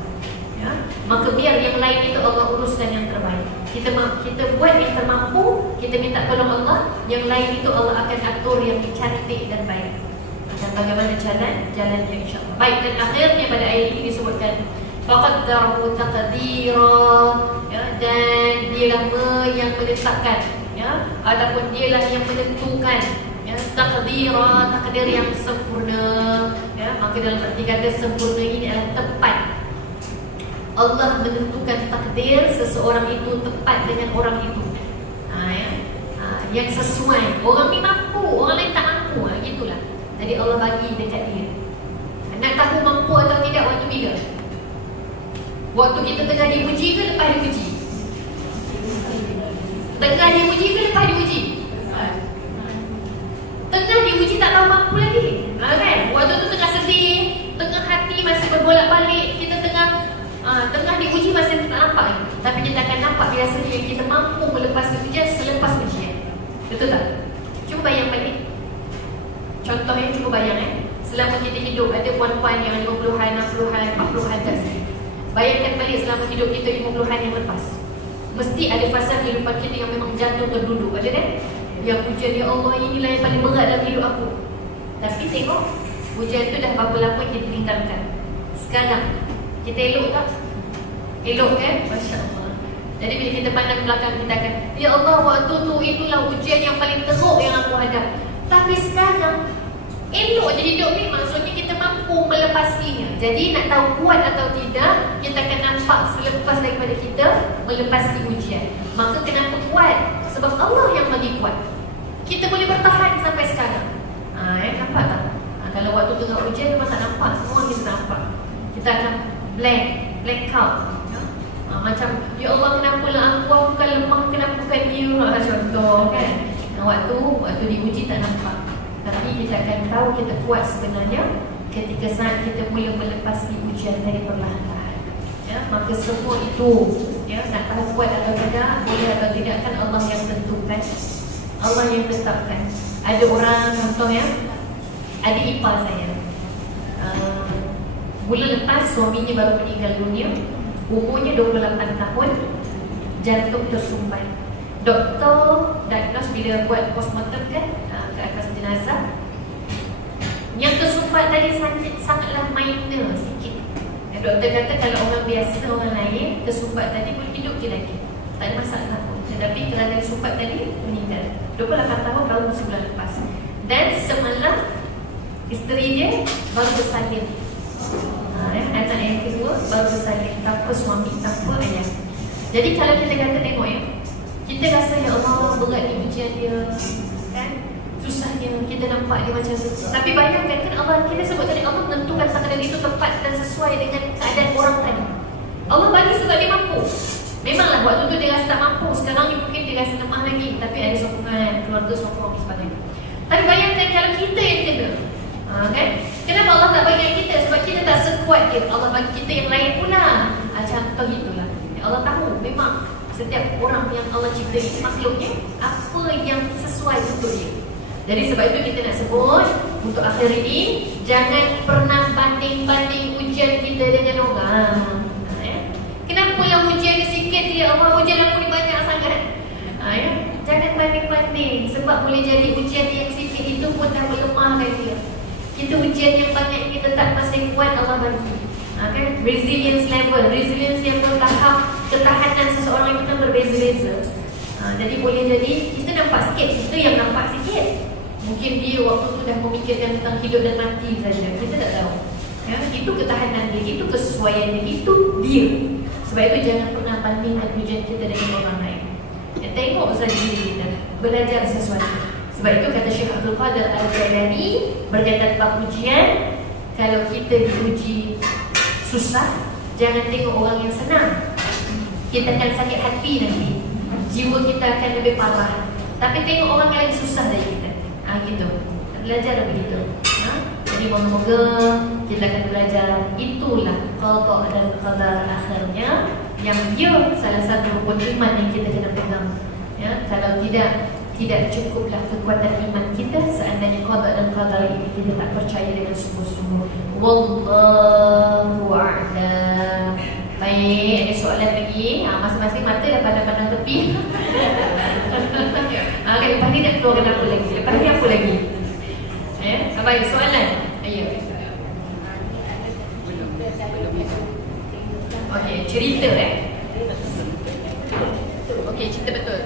Maka biar yang lain itu Allah uruskan yang terbaik. Kita buat yang termampu, kita minta tolong Allah, yang lain itu Allah akan atur yang cantik dan baik. Dan bagaimana jalannya insya-Allah. Baik, dan akhirnya pada ayat ini disebutkan faqaddaru taqdira, dan dialah yang menetapkan, ataupun dialah yang menentukan, taqdira, takdir yang sempurna. Maka dalam arti kata sempurna ini adalah tepat. Allah menentukan takdir seseorang itu tepat dengan orang itu. Yang sesuai. Orang ni mampu, orang lain tak mampu. Gitulah. Jadi Allah bagi dekat dia. Nak tahu mampu atau tidak waktu bila? Waktu kita tengah diuji ke lepas diuji? Tengah diuji ke lepas diuji? Tengah diuji tak tahu mampu lagi. Kan? Waktu tu tengah sedih, tengah hati masih berbolak-balik, kita tengah diuji masih tak nampak lagi. Tapi kita akan nampak biasanya kita mampu melepaskan ujian selepas ujian. Betul tak? Cuba bayang balik. Contohnya cuba bayang selama kita hidup ada puan-puan yang 50-an, 60-an, 40-an kat sini. Bayangkan balik selama hidup kita 50-an yang lepas. Mesti ada fasa kehidupan kita yang memang jatuh terduduk. Ada kan? Yang ujian, ya Allah, inilah yang paling berat dalam hidup aku. Tapi tengok, ujian tu dah berapa lama kita tinggalkan. Sekarang kita elok tak? Elok kan? Masya Allah. Jadi bila kita pandang belakang, kita akan, ya Allah, waktu tu itulah ujian yang paling teruk yang aku hadap. Tapi sekarang elok je hidup ni, maksudnya kita mampu melepasinya. Jadi nak tahu kuat atau tidak, kita akan nampak selepas daripada kita melepasi ujian. Maka kenapa kuat? Sebab Allah yang bagi kuat. Kita boleh bertahan sampai sekarang. Nampak tak? Kalau waktu tengah ujian memang tak nampak, semua kita nampak. Kita akan blank out. Macam, ya Allah, kenapa lah aku kan lemah, kenapa bukan dia? Contoh kan. Waktu diuji tak nampak. Tapi kita akan tahu kita kuat sebenarnya ketika saat kita mula melepasi ujian dari perlahan-lahan. Maka semua itu, nak tahu kuat atau tidak, boleh atau tidak, kan Allah yang tentukan, Allah yang tetapkan. Ada orang, contohnya, adik ipar saya, bulan lepas suaminya baru meninggal dunia, umurnya 28 tahun, jantung tersumbat. Doktor diagnose bila buat postmortem kan, ke atas jenazah, yang tersumbat tadi sangatlah minor sikit. Doktor kata kalau orang biasa, orang lain tersumbat tadi boleh hidup je lagi, tak ada masalah pun. Tetapi kerana tersumbat tadi meninggal 28 tahun baru sebulan lepas. Dan semalam isteri dia baru bersalin. Anak yang kedua baru bersalin, tanpa suami, tanpa ayah. Jadi kalau kita kata tengok kita rasa ya Allah berat ni ujian dia, kan? Susahnya kita nampak dia macam tu. Tapi bayangkan kan Allah, kita sebut tadi Allah menentukan takdir itu tepat dan sesuai dengan keadaan orang tadi. Allah bagi sebab dia mampu. Memanglah waktu tu dia rasa tak mampu, sekarang ni mungkin dia rasa lemah lagi, tapi ada sokongan, keluarga sokong dan sebagainya. Tapi bayangkan kalau kita yang kena, kan? Kenapa Allah tak bagi kita? Sebab kita tak sekuat dia. Allah bagi kita yang lain pula. Contoh itulah. Allah tahu memang setiap orang yang Allah cipta ini makhluknya apa yang sesuai untuk dia. Jadi sebab itu kita nak sebut untuk akhir ini, jangan pernah banding-banding ujian kita dengan orang. Kenapa lah ujian dia sikit dia, Allah ujian aku ni banyak sangat. Jangan banding-banding, sebab boleh jadi ujian yang sikit itu pun dah melemahkan dia. Kita ujian yang banyak ni tetap masih kuat, Allah bagi. Kan? Resilience level, resilience yang bertahap, ketahanan seseorang itu kan berbeza-beza. Jadi boleh jadi kita nampak sikit, kita yang nampak sikit. Mungkin dia waktu tu dah memikirkan tentang hidup dan mati saja. Kita tak tahu. Itu ketahanan dia, itu kesesuaian dia, itu dia. Sebab itu jangan pernah bandingkan ujian kita dengan orang lain. Tengok saja diri kita, belajar sesuatu. Sebab itu kata Syekh Abdul Qadir Al-Jailani berkaitan bab ujian, kalau kita diuji susah, jangan tengok orang yang senang. Kita akan sakit hati nanti, jiwa kita akan lebih parah. Tapi tengok orang yang lagi susah dari kita. Gitu. Belajar begitu. Jadi moga-moga kita akan belajar itulah qada dan qadar akhirnya, yang dia salah satu rukun iman yang kita kena pegang. Kalau tidak cukuplah kekuatan iman kita seandainya qada dan qadar ini kita tak percaya dengan sungguh-sungguh. Wallahu a'lam. Baik, ada soalan lagi? Masing-masing mata dah pandang-pandang tepi. Lepas ni nak keluarkan apa lagi? Lepas ni apa lagi? Baik, soalan. Ayo. Okey, cerita Okey, cerita betul.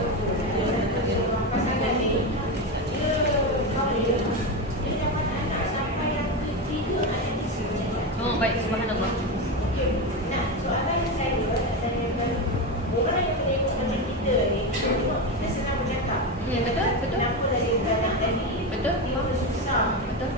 Oh, baik, subhanallah. Nah, soalan saya orang yang tengok macam kita ni, tengok kita senang bercakap. Ya, betul, betul. Kenapa dari anak tadi? Betul. Dia susah. Betul.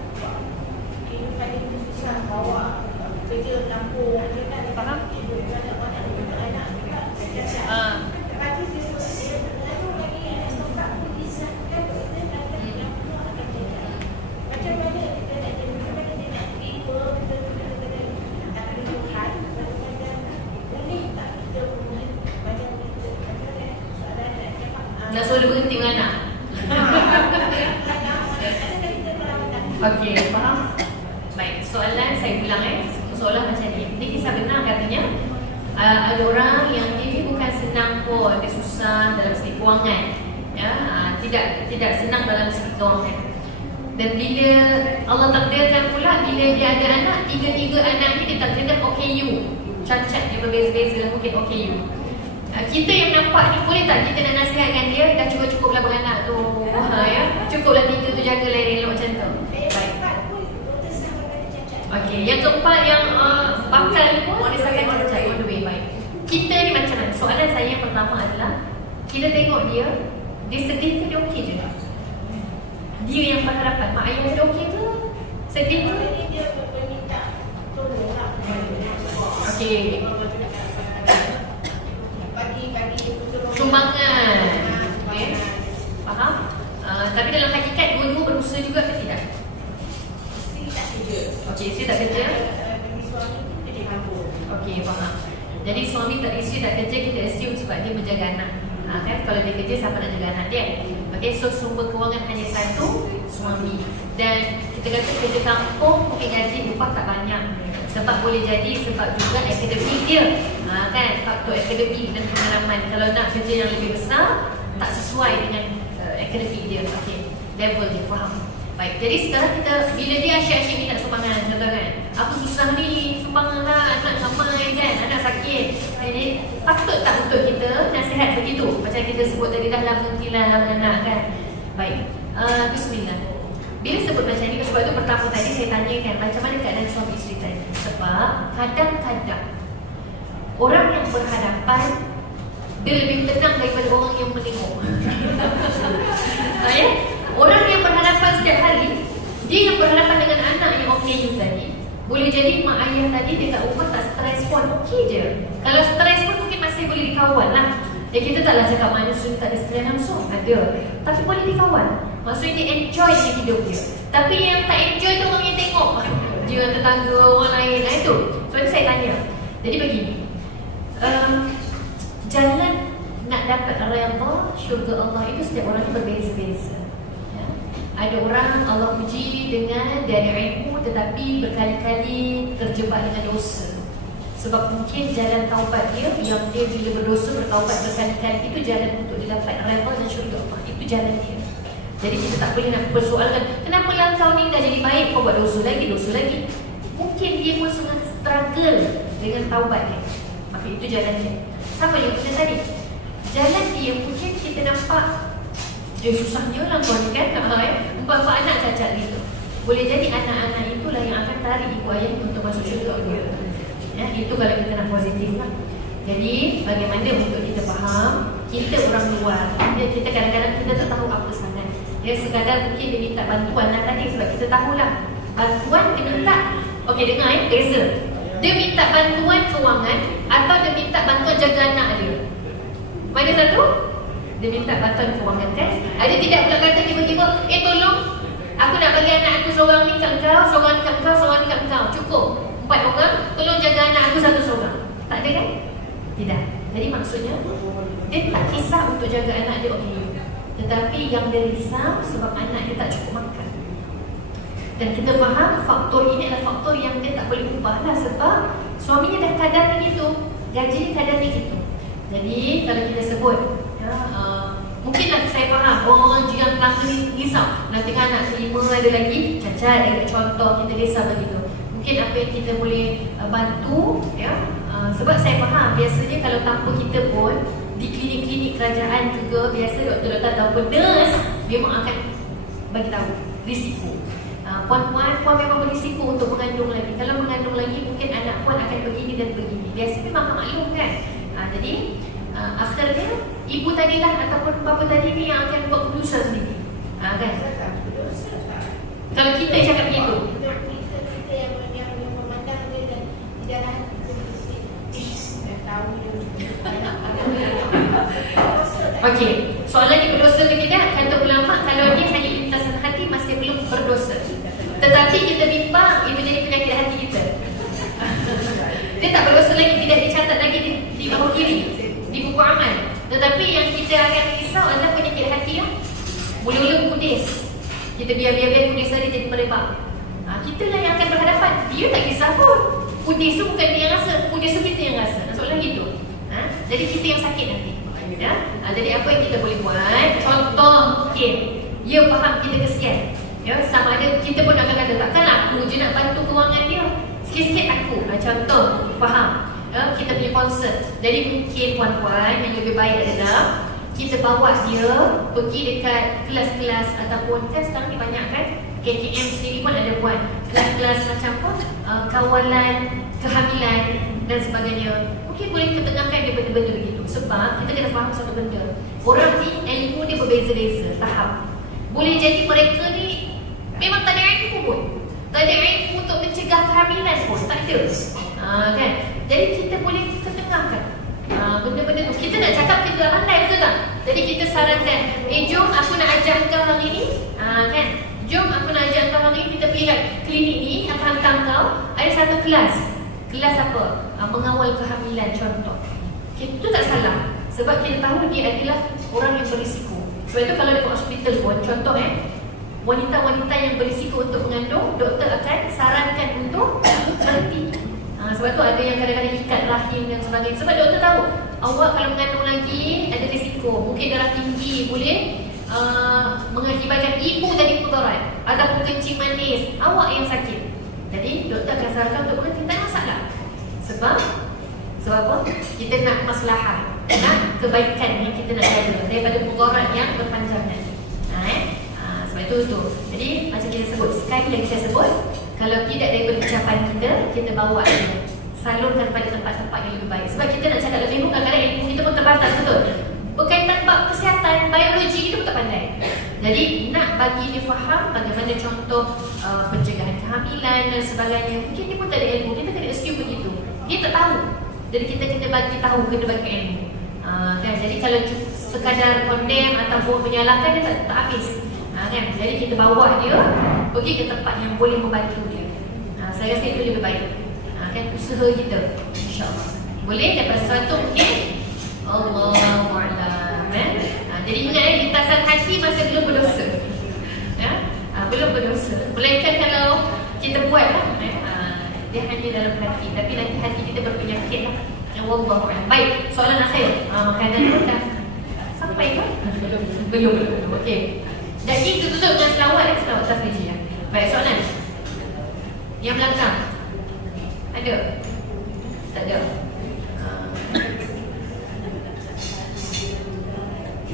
Kehidupan dia tu susah, bawa kerja kampung, dia kan faham? Hidup anak-anak juga bercakap. Lepas tu dia berlalu lagi tempat disahkan kita nak yang penuh akan cakap. Macam mana kita nak jadi, macam mana dia nak terima, kita akan Tuhan, boleh tak kita punya macam kita, macam mana soalan nak cakap. Nak suruh dia berhenti dengan anak. Okey, faham? Baik, soalan saya ulang soalan macam ni. Ini kisah benar katanya. Ada orang yang dia bukan senang pun, dia susah dalam segi kewangan. Tidak senang dalam segi kewangan. Dan bila Allah takdirkan pula, bila dia ada anak, tiga-tiga anak ni dia takdirkan OKU. Cacat dia berbeza-beza, mungkin OKU. Kita yang nampak ni, boleh tak kita nak nasihatkan dia, dah cukup-cukuplah beranak tu, cukuplah 3 tu, jaga elok macam tu. Baik. Okey, yang keempat yang bakal ni pun dia sangat cacat on the way. Baik. Kita ni macam mana? Soalan saya yang pertama adalah, kita tengok dia sedih ke dia okey je? Dia yang berharapan, mak ayah dia okey ke? Sedih ke? Dia meminta tolong lah. Okey. Sumbangan. Okay. Faham? Tapi dalam hakikat dua-dua berusaha juga ke tidak? Isteri tak kerja. Okey, isteri tak kerja. Suami kerja kampung. Okey, faham. Jadi suami isteri tak kerja, kita assume sebab dia menjaga anak. Kan? Kalau dia kerja, siapa nak jaga anak dia? Okey, so sumber kewangan hanya satu, suami. Dan kita kata kerja kampung, mungkin gaji upah tak banyak. Sebab boleh jadi sebab juga akademik dia. Kan, faktor akademik dan pengalaman. Kalau nak kerja yang lebih besar, tak sesuai dengan akademik dia. Okey, level dia, faham. Baik, jadi sekarang kita, bila dia asyik-asyik minta sumbangan, contoh kan, aku susah ni, sumbangan lah, anak ramai kan, anak sakit. Jadi patut tak untuk kita nasihat begitu? Macam kita sebut tadi, dah lah berhentilah anak kan. Baik, bismillah. Bila sebut macam ni, sebab itu pertama tadi saya tanyakan macam mana keadaan suami isteri tadi. Sebab kadang-kadang orang yang berhadapan, dia lebih tenang daripada orang yang menengok. Orang yang berhadapan setiap hari, dia yang berhadapan dengan anak yang okey tadi. Boleh jadi mak ayah tadi dekat rumah tak stres pun, okey je. Kalau stres pun mungkin masih boleh dikawal lah. Kita taklah cakap manusia tak ada stres langsung, ada. Tapi boleh dikawal. Maksudnya dia enjoy hidup dia. Tapi yang tak enjoy tu orang yang tengok. Dia tetangga orang lain, itu. So saya tanya. Jadi begini, jalan nak dapat redha syurga Allah itu setiap orang berbeza-beza. Ada orang Allah uji dengan dari ilmu tetapi berkali-kali terjebak dengan dosa. Sebab mungkin jalan taubat dia, yang dia bila berdosa bertaubat berkali-kali, itu jalan untuk dia dapat redha dan syurga Allah. Itu jalan dia. Jadi kita tak boleh nak persoalkan, kenapa lah kau ni dah jadi baik, kau buat dosa lagi. Mungkin dia pun sangat struggle dengan taubat dia. Maka itu jalan dia. Sama yang kita tadi, jalan dia mungkin kita nampak susahnya lah kau ni kan, empat anak cacat gitu. Boleh jadi anak-anak itulah yang akan tarik ibu ayah untuk masuk syurga Allah. Ya, itu kalau kita nak positif lah. Jadi bagaimana untuk kita faham, kita orang luar, kita kadang-kadang kita tak tahu apa sangat. Dia sekadar mungkin dia minta bantuan lah tadi, sebab kita tahulah bantuan dia minta. Okey, dengar beza. Dia minta bantuan kewangan atau dia minta bantuan jaga anak dia. Mana satu? Dia minta bantuan kewangan kan? Ada tidak pula kata tiba-tiba, tolong, aku nak bagi anak aku seorang ni kat kau, seorang ni kat kau, seorang ni kat kau. Cukup 4 orang, tolong jaga anak aku satu seorang. Tak ada kan? Tidak. Jadi maksudnya dia tak kisah untuk jaga anak dia, okey. Tetapi yang dia risau sebab anak dia tak cukup makan. Dan kita faham faktor ini adalah faktor yang dia tak boleh ubah lah, sebab suaminya dah kadar begitu, gaji kadar begitu. Jadi kalau kita sebut ya, mungkinlah saya faham orang jiran pelanggan ni risau, nanti anak kelima ada lagi cacat, ada contoh kita risau begitu. Mungkin apa yang kita boleh bantu ya, sebab saya faham biasanya kalau tanpa kita pun di klinik-klinik kerajaan juga biasa doktor-doktor ataupun nurse memang akan bagi tahu risiko. Puan-puan memang berisiko untuk mengandung lagi. Kalau mengandung lagi mungkin anak puan akan begini dan begini. Biasa memang maklum kan. Jadi akhirnya ibu tadilah ataupun bapa tadi ni yang akan buat keputusan sendiri. Kan? Kalau kita cakap begitu. Kita yang memandang dia dan tidak tahu dia. Okey, soalannya berdosa ke tidak? Kata ulama, kalau dia hanya lintasan hati masih belum berdosa. Tetapi kita bimbang ia menjadi penyakit hati kita. Dia tak berdosa lagi, tidak dicatat lagi di bahu kiri, di buku amal. Tetapi yang kita akan risau adalah penyakit hati yang mula-mula kudis. Kita biar kudis tadi jadi merebak. Kita lah yang akan berhadapan. Dia tak kisah pun. Kudis tu bukan dia yang rasa, kudis tu kita yang rasa. Soalan gitu. Jadi kita yang sakit nanti. Ya? Jadi apa yang kita boleh buat? Contoh mungkin dia faham kita kesian. Ya, sama ada kita pun akan kata takkanlah aku je nak bantu kewangan dia. Sikit-sikit aku. Contoh, faham. Ya, kita punya concern. Jadi mungkin puan-puan yang lebih baik adalah kita bawa dia pergi dekat kelas-kelas ataupun kan sekarang ni banyak kan KKM sendiri pun ada buat kelas-kelas macam pun kawalan kehamilan dan sebagainya. Mungkin boleh ketengahkan dia benda-benda begitu. Sebab kita kena faham satu benda, orang ni ilmu dia berbeza-beza tahap. Boleh jadi mereka ni memang tak ada ilmu pun, tak ada ilmu untuk mencegah kehamilan pun, tak ada. Kan? Jadi kita boleh ketengahkan benda-benda tu. Kita nak cakap kita dah pandai, betul tak? Jadi kita sarankan, jom aku nak ajak kau hari ni, kan? Jom aku nak ajak kau hari ni, kita pergi kat klinik ni, akan hantar kau ada satu kelas. Kelas apa? Mengawal kehamilan contoh. Itu tak salah. Sebab kita tahu dia adalah orang yang berisiko. Sebab itu kalau dekat hospital pun, contoh wanita-wanita yang berisiko untuk mengandung, doktor akan sarankan untuk berhenti. Sebab tu ada yang kadang-kadang ikat rahim dan sebagainya. Sebab doktor tahu awak kalau mengandung lagi ada risiko. Mungkin darah tinggi boleh mengakibatkan ibu jadi mudarat ataupun kencing manis, awak yang sakit. Jadi doktor akan sarankan untuk berhenti, tak masalah. Sebab apa? Kita nak maslahah, nak kebaikan yang kita nak jaga daripada mudarat yang berpanjangan. Sebab itu. Jadi macam kita sebut, sekali lagi saya sebut, kalau tidak daripada ucapan kita bawa dia, salurkan pada tempat-tempat yang lebih baik. Sebab kita nak cakap lebih mudah, kadang-kadang ilmu kita pun terbatas, betul. Berkaitan bab kesihatan, biologi kita pun tak pandai. Jadi nak bagi dia faham bagaimana contoh pencegahan kehamilan dan sebagainya. Mungkin dia pun tak ada ilmu, kita kena assume begitu. Dia tak tahu. Jadi kita kena bagi tahu, kena bagi ilmu. Kan? Jadi kalau sekadar condemn ataupun menyalahkan, dia tak habis. Kan? Jadi kita bawa dia pergi ke tempat yang boleh membantu dia. Saya rasa itu lebih baik. Kan? Usaha kita, insyaAllah. Boleh dapat sesuatu mungkin. Allahu'alam. Jadi ingat lintasan hati masih belum berdosa. Ya? belum berdosa. Melainkan kalau kita buat lah, dia hanya dalam hati, tapi nanti hati kita berpenyakit lah. Wallahu a'lam. Baik, soalan akhir. Makanan pun dah sampai kan? Belum. Okey. Dan kita tutup dengan selawat tafriji ya. Baik, soalan. Yang belakang. Ada? Tak ada.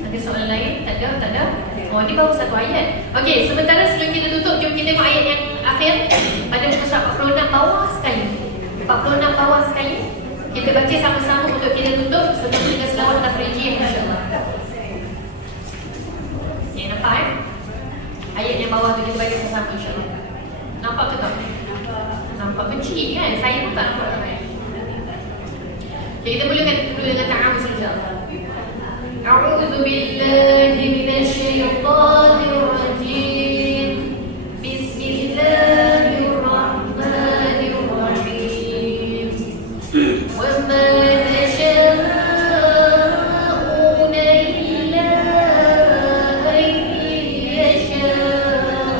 Ada soalan lain? Tak ada. Oh, ni baru satu ayat. Okey, sementara sebelum kita tutup, jom kita tengok ayat yang akhir pada muka surat 46 bawah sekali. 46 bawah sekali. Kita baca sama-sama untuk kita tutup sebelum dengan selawat tafriji insya-Allah. Yang nampak ayat yang bawah tu kita baca sama-sama insya-Allah. Nampak ke tak? Nampak kecil kan? Saya pun tak nampak ramai. Okay, kita mulakan dengan ta'awuz insya-Allah. A'udzu billahi minasyaitonir rajim. Bismillahirrahmanirrahim. Wa ma tasha'una illa an yasha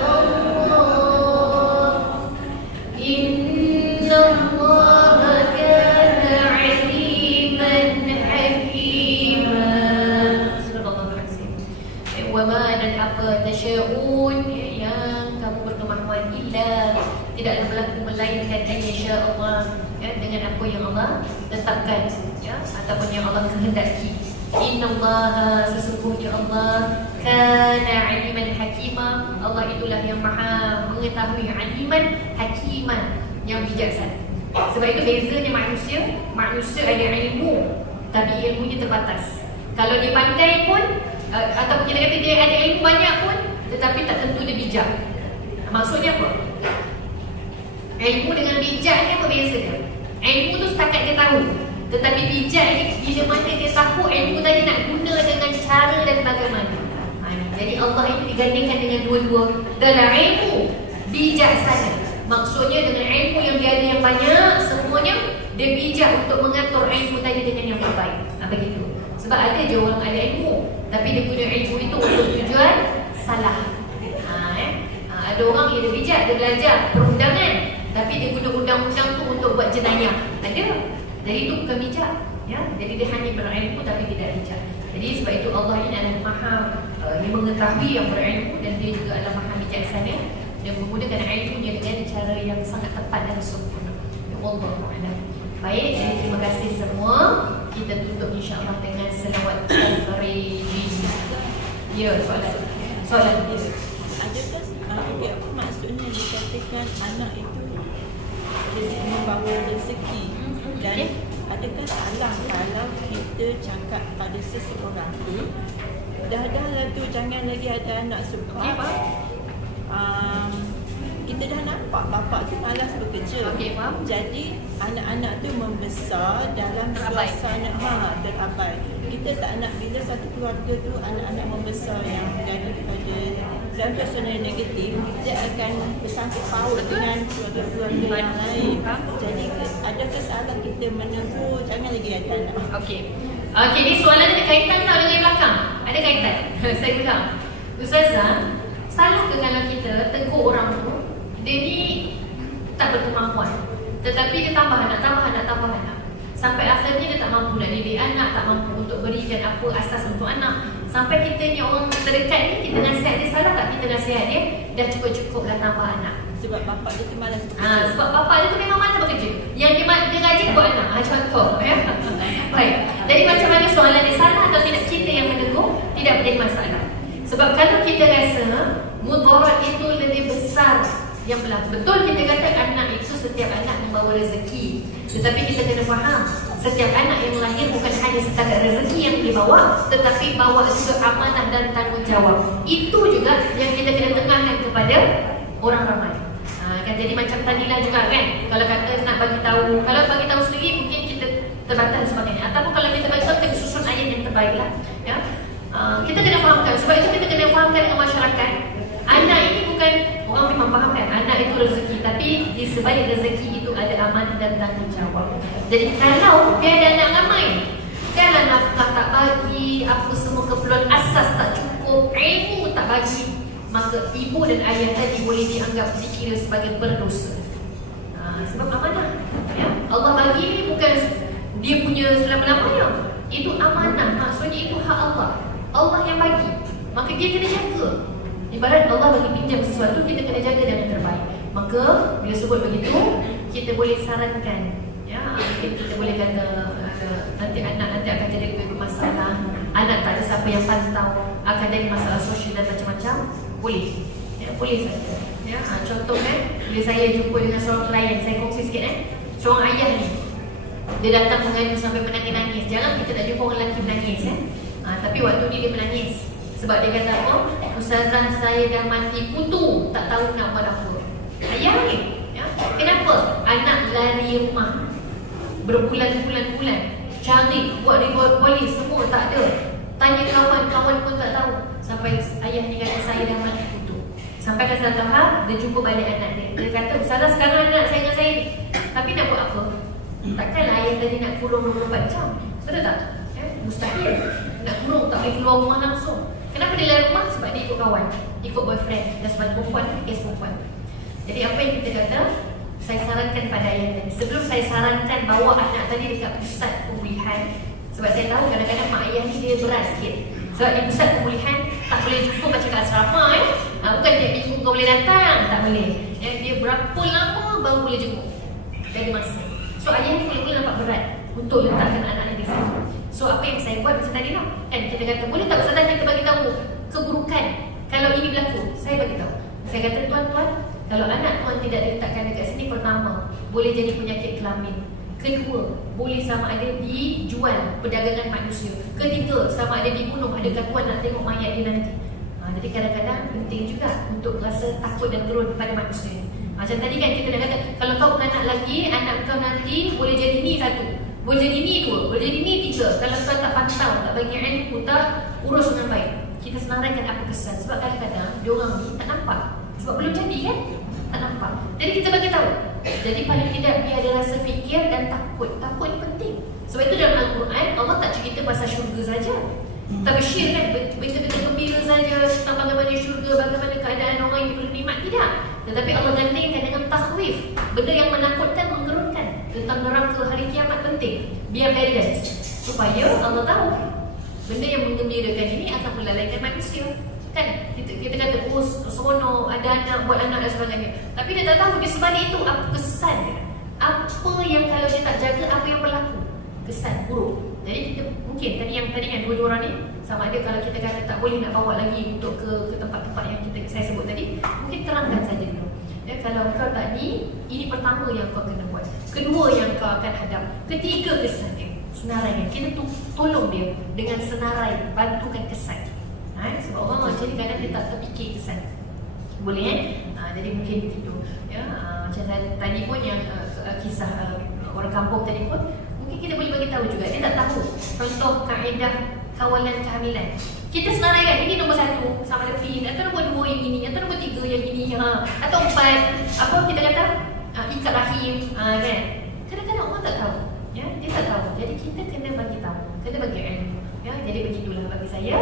Allah. Inna Allah kana 'aliman hakima. Wama dan apa tasya'un yang kamu berkemahuan illa tidaklah berlaku melainkan insya Allah ya, dengan apa yang Allah tetapkan ya, ataupun yang Allah kehendaki. Innallaha sesungguhnya Allah kana aliman hakima. Allah itulah yang maha mengetahui, aliman hakiman yang bijaksana. Sebab itu bezanya manusia ada ilmu tapi ilmunya terbatas. Kalau dia pandai pun ataupun kita kata dia ada ilmu banyak pun tetapi tak tentu dia bijak. Maksudnya apa? Ilmu dengan bijak ni apa beza dia? Ilmu tu setakat dia tahu, tetapi bijak ni bila mana dia tahu ilmu tadi nak guna dengan cara dan bagaimana. Jadi Allah ini digandingkan dengan dua-dua dalam ilmu bijaksana. Maksudnya dengan ilmu yang dia ada yang banyak, semuanya dia bijak untuk mengatur ilmu tadi dengan yang terbaik. Begitu. Sebab ada je orang ada ilmu tapi dia guna ilmu itu untuk tujuan salah. Ada orang yang dia bijak, dia belajar perundangan tapi dia guna undang-undang tu untuk buat jenayah. Ada. Jadi itu bukan bijak ya. Jadi dia hanya berilmu tapi tidak bijak. Jadi sebab itu Allah ini adalah maha yang mengetahui, yang berilmu, dan dia juga adalah maha bijaksana dan menggunakan ilmunya dengan cara yang sangat tepat dan sempurna. Wallahu a'lam. Baik, jadi terima kasih semua. Kita tutup insya-Allah dengan selawat tafriji. Ya, soalan dia. Adakah apa maksudnya dikatakan anak itu membawa rezeki, dan adakah salah kalau kita cakap pada seseorang tu dah lah tu jangan lagi ada anak sebab kita dah nampak bapak tu malas bekerja. Jadi anak-anak tu membesar dalam suasana terabai. Kita tak nak bila satu keluarga tu anak-anak membesar yang daripada dalam suasana negatif, dia akan bersangkut paut dengan keluarga-keluarga yang lain. Jadi adakah salah kita menegur jangan lagi ada anak? Okey, ni soalan ada kaitan tak dengan yang belakang? Ada kaitan? Saya ulang. Ustazah, salah ke kalau kita tegur orang tu dia ni tak berkemampuan, tetapi dia tambah anak sampai akhirnya dia tak mampu nak didik anak, tak mampu untuk berikan apa asas untuk anak. Sampai kita ni orang terdekat ni, kita nasihat dia, salah tak kita nasihat dia dah cukup-cukup dah tambah anak? Sebab bapak dia tu malas bekerja. Sebab bapak dia tu memang malas bekerja. Yang dia rajin buat anak. Contoh ya. Baik. Jadi macam mana soalan dia, salah atau tidak kita yang menegur? Tidak menjadi masalah. Sebab kalau kita rasa mudarat itu lebih besar yang berlaku. Betul kita kata anak itu setiap anak membawa rezeki, tetapi kita kena faham setiap anak yang lahir bukan hanya setakat rezeki yang dibawa, tetapi bawa juga amanah dan tanggungjawab. Itu juga yang kita kena tengahkan kepada orang ramai. Kan jadi macam tadilah juga kan, kalau kata nak bagi tahu, kalau bagi tahu sendiri mungkin kita terbatas sebagainya, ataupun kalau kita bagi tahu kita susun ayat yang terbaiklah ya. Kita kena fahamkan, sebab itu kita kena fahamkan dengan masyarakat. Anak ini bukan, orang memang fahamkan anak itu rezeki, tapi di sebalik rezeki itu ada amanah dan tanggungjawab. Jadi kalau dia ada anak ramai, jangan nafkah tak bagi, apa semua keperluan asas tak cukup, ilmu tak bagi, maka ibu dan ayah tadi boleh dianggap dikira sebagai berdosa. Sebab amanah, ya. Allah bagi ni bukan dia punya selama-lamanya. Itu amanah, maksudnya itu hak Allah. Allah yang bagi, maka dia kena jaga. Ibarat Allah bagi pinjam sesuatu, kita kena jaga dengan terbaik. Maka bila sebut begitu, kita boleh sarankan, ya, mungkin kita boleh kata nanti anak nanti akan jadi lebih bermasalah, anak tak ada siapa yang pantau, akan jadi masalah sosial dan macam-macam. Boleh, ya, boleh saja. Ya, contoh kan, bila saya jumpa dengan seorang klien, saya kongsi sikit seorang ayah ni, dia datang mengadu sampai menangis-nangis. Jangan kita tak jumpa orang lelaki menangis, tapi waktu ni dia menangis sebab dia kata apa? Ustazah, saya dah mati kutu, tak tahu nak buat apa. Ayah ni, ya, kenapa? Anak lari rumah berbulan-bulan, cari, buat report polis, semua tak ada. Tanya kawan-kawan pun tak tahu. Sampai ayah ni kata saya dah mati kutu. Sampai ke satu tahap, dia jumpa balik anak dia. Dia kata, Ustazah, sekarang anak saya dengan saya ni, tapi nak buat apa? Takkanlah ayah tadi nak kurung 24 jam. Betul tak? Ya, mustahil. Nak kurung, tak boleh keluar rumah langsung. Kenapa dia lari rumah? Sebab dia ikut kawan, ikut boyfriend. Dan sebab perempuan, kes perempuan. Jadi apa yang kita kata, saya sarankan pada ayah tadi, sebelum saya sarankan bawa anak tadi dekat pusat pemulihan, sebab saya tahu kadang-kadang mak ayah ni dia berat sikit. Sebab di pusat pemulihan tak boleh jumpa macam kat asrama, bukan tiap minggu kau boleh datang, tak boleh. Dia berapa lama baru boleh jemput. Dari masa. So ayah ni boleh nampak berat untuk letakkan anak di sana. So apa yang saya buat macam tadi lah, kan kita kata boleh tak Ustazah kita bagi tahu keburukan kalau ini berlaku. Saya bagi tahu. Saya kata tuan-tuan, kalau anak tuan tidak diletakkan dekat sini, pertama boleh jadi penyakit kelamin. Kedua, boleh sama ada dijual perdagangan manusia. Ketiga, sama ada dibunuh, ada gangguan nak tengok mayat dia nanti. Jadi kadang-kadang penting juga untuk rasa takut dan gerun pada manusia. Macam tadi kan kita dah kata, kalau kau beranak lagi, anak kau nanti boleh jadi ni satu, boleh jadi ni dua, boleh jadi ni tiga. Kalau kau tak pantau, tak bagi ilmu, tak urus dengan baik, kita senaraikan apa kesan. Sebab kadang-kadang diorang ni tak nampak, sebab belum jadi kan, tak nampak. Jadi kita bagi tahu. Jadi paling tidak dia ada rasa fikir dan takut. Takut ni penting. Sebab itu dalam Al-Quran Allah tak cerita pasal syurga saja. Tabsyir kan, betul-betul gembira saja tentang bagaimana syurga, bagaimana keadaan orang yang diberi nikmat, tidak. Tetapi Allah gandingkan dengan takhwif, benda yang menakutkan, menggerunkan. Tentang neraka hari kiamat penting. Biar balance, supaya Allah tahu benda yang menggembirakan ini akan melalaikan manusia. Kan kita kata seronok ada anak, buat anak dan sebagainya. Tapi dia tak tahu di sebalik itu apa kesan dia. Apa yang kalau dia tak jaga, apa yang berlaku, kesan buruk. Jadi kita mungkin tadi kan dua-dua orang ni, sama ada kalau kita kata tak boleh nak bawa lagi untuk ke tempat-tempat yang saya sebut tadi, mungkin terangkan saja dulu. Ya, kalau kau tak ni, ini pertama yang kau kena buat. Kedua yang kau akan hadap. Ketiga kesan dia, senarai. Kita tolong dia dengan senarai, bantukan kesan. Sebab orang macam ni kadang dia tak terfikir kesan. Boleh jadi mungkin begitu. Ya, macam tadi pun yang kisah orang kampung tadi pun, mungkin kita boleh bagi tahu juga. Dia tak tahu contoh kaedah kawalan kehamilan. Kita senaraikan ini nombor 1 sama ada pin, atau nombor 2 yang ini, atau nombor 3 yang ini, atau 4. Apa kita kata ikat rahim, kan? Kadang-kadang orang tak tahu. Ya, dia tak tahu. Jadi kita kena bagi tahu, kena bagi ilmu. Ya, jadi begitulah bagi saya.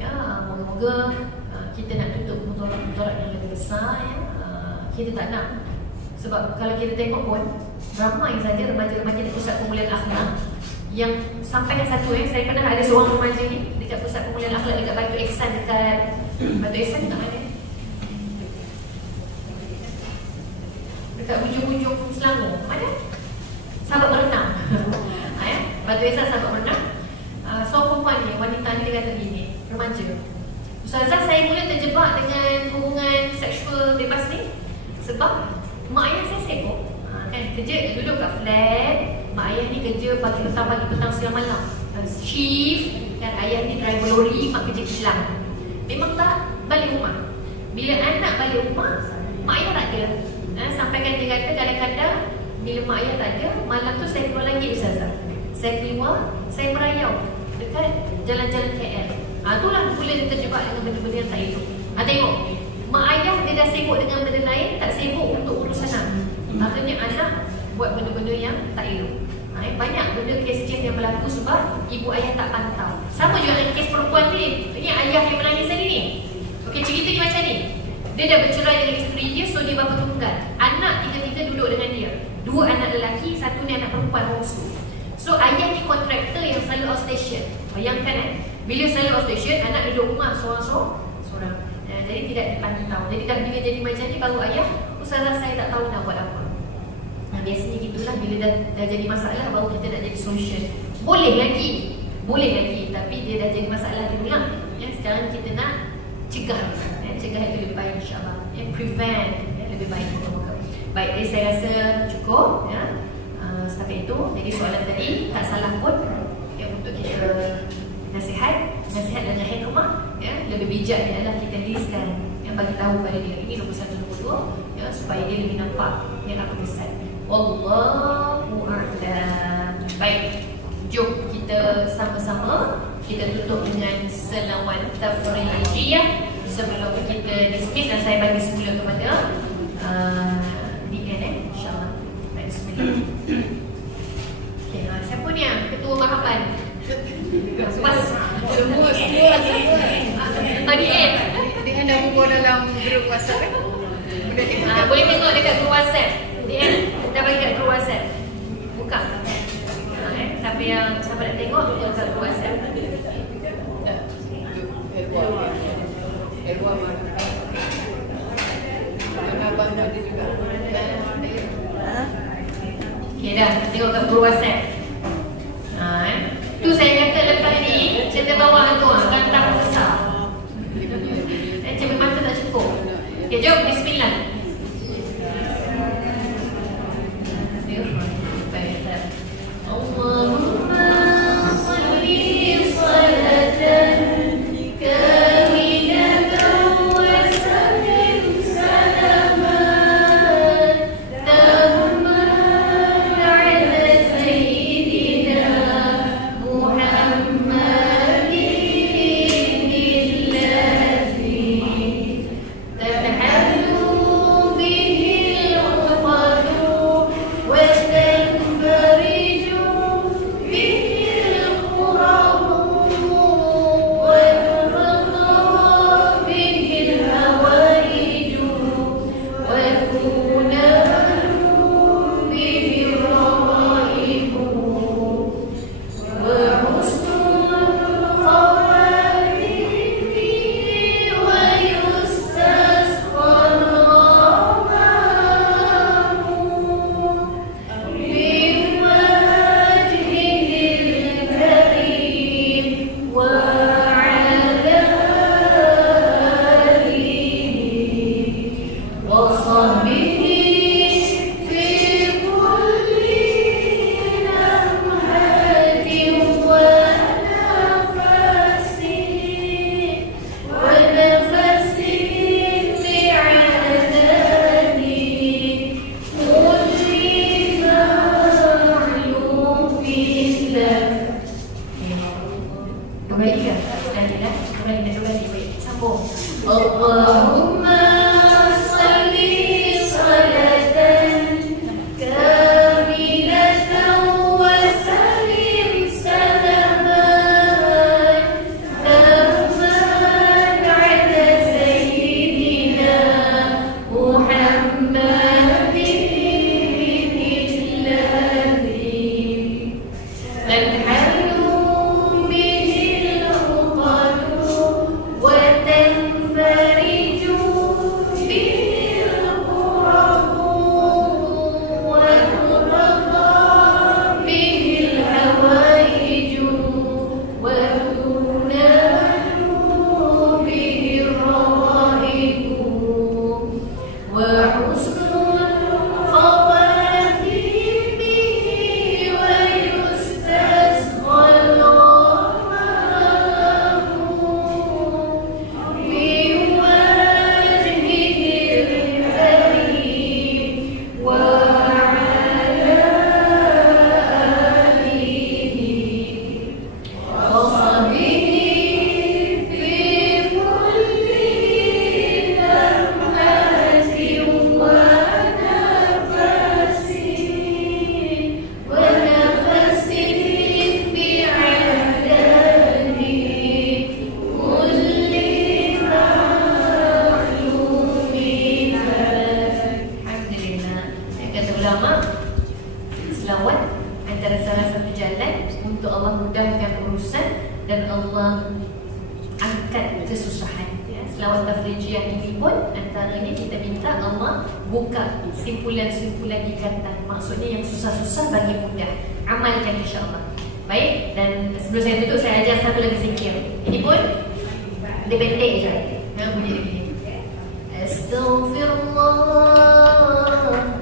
Ya, moga-moga kita nak tutup mudarat yang lebih besar. Ya, kita tak nak. Sebab kalau kita tengok pun ramai saja remaja-remaja di pusat pemulihan akhlak yang sampai ke satu saya pernah ada seorang remaja ni dekat pusat pemulihan akhlak dekat Batu Ihsan, dekat Batu Ihsan dekat mana? Dekat hujung-hujung Selangor. Mana? Sahabat berenang. Ya, Batu Ihsan sahabat berenang. Seorang perempuan ni, wanita ni dia kata gini, remaja, Ustazah, saya mula terjebak dengan hubungan seksual bebas ni sebab mak ayah saya sibuk, kan, kerja duduk kat flat. Mak ayah ni kerja pagi petang siang malam, shift, kan. Ayah ni driver lori, mak kerja kilang. Memang tak balik rumah. Bila anak balik rumah, mak ayah tak ada. Sampai kan dia kata kadang-kadang bila mak ayah tak ada, malam tu saya keluar lagi Ustazah. Saya keluar, saya merayau dekat jalan-jalan KL. Itulah mula dia terjebak dengan benda-benda yang tak elok. Tengok, mak ayah dia dah sibuk dengan benda lain, tak sibuk untuk urus anak. Akhirnya anak buat benda-benda yang tak elok. Banyak benda kes-kes yang berlaku sebab ibu ayah tak pantau. Sama juga dengan kes perempuan ni. Ini ayah yang menangis tadi ni. Okey, cerita ni macam ni. Dia dah bercerai dengan isteri dia, so dia bapa tunggal. Anak tiga-tiga duduk dengan dia. 2 anak lelaki, 1 ni anak perempuan bongsu. So ayah ni kontraktor yang selalu outstation. Bayangkan bila selalu outstation, anak duduk rumah seorang-seorang. Jadi tidak dipantau. Jadi dah bila jadi macam ni baru ayah, ustazah saya tak tahu nak buat apa. Biasanya gitulah, bila dah jadi masalah baru kita nak jadi solution. Boleh lagi, tapi dia dah jadi masalah dulu lah. Sekarang kita nak cegah. Cegah itu lebih baik, insyaAllah. Prevent lebih baik. Baik, jadi saya rasa cukup setakat itu. Jadi soalan tadi tak salah pun untuk kita nasihat dengan hikmah. Lebih bijak ni adalah kita listkan bagi tahu pada dia ini nombor 1, nombor 2 supaya dia lebih nampak yang apa pesan. Wallahu a'lam. Baik, jom kita sama-sama kita tutup dengan selawat tafri'iyah sebelum kita dismiss, dan saya bagi semula kepada DN insyaAllah. Baik, bismillah. Okay, siapa ni ketua mahaban? Pas semua DN. Dia dah bubuh dalam grup WhatsApp boleh tengok dekat grup WhatsApp. DN dah bagi kat grup WhatsApp. Buka. Siapa nak tengok dia kat grup WhatsApp. Elwa mana? Abang tadi juga. Okay dah, tengok kat grup WhatsApp. Tu saya kata lepas ni cerita bawah tu kan tak besar. Cermin mata tak cukup. Okay, jom bismillah. Allahumma salli salatan Muhammad selawat antara salah satu jalan untuk Allah mudahkan urusan dan Allah angkat kesusahan. Selawat tafrijiyah ini pun antaranya kita minta Allah buka simpulan-simpulan ikatan. Maksudnya yang susah-susah bagi mudah. Amalkan insya-Allah. Baik, dan sebelum saya tutup saya ajar satu lagi zikir. Ini pun dia pendek je. Bunyi begini. Astaghfirullah,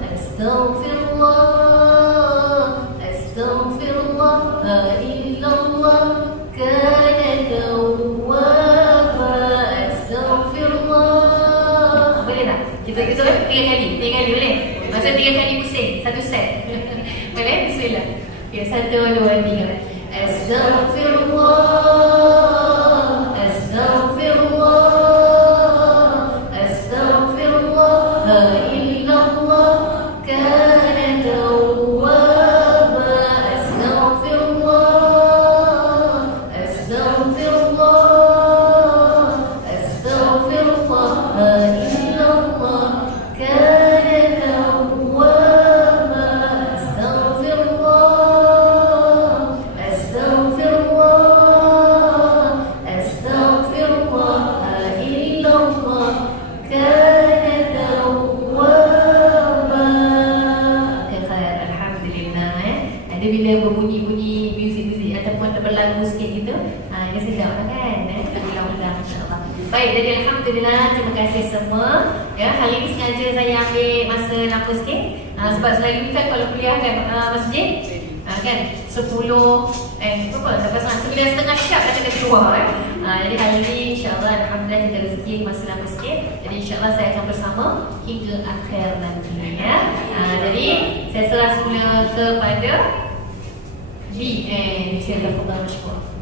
astaghfirullah, astaghfirullah, la illallah, kana tawwaba, astaghfirullah. Boleh tak? Kita 3 kali boleh? Masa 3 kali pusing, satu set. Boleh? Bismillah. Okay, 1, 2, 3. Astaghfirullah, astaghfirullah, astaghfirullah, la illallah, kana tawwaba, astaghfirullah, astaghfirullah, astaghfirullah, la illallah, kana tawwaba, astaghfirullah, astaghfirullah, astaghfirullah, la illallah, kana tawwaba. Khair, alhamdulillah. Ada bila berbunyi-bunyi muzik-muzik ataupun berlagu sikit gitu, dia sedap lah kan? Ulang-ulang insya-Allah. Baik, jadi alhamdulillah, terima kasih semua. Ya, hari ini sengaja saya ambil masa lama sikit. Sebab selalu kan kalau kuliah kan masjid kan 10 berapa? Sampai 9:30 syak dah kena keluar jadi hari ini insya-Allah alhamdulillah kita rezeki masa lama sikit. Jadi insya-Allah saya akan bersama hingga akhir nanti ya. Jadi saya serah semula kepada B. Silakan, masyaallah.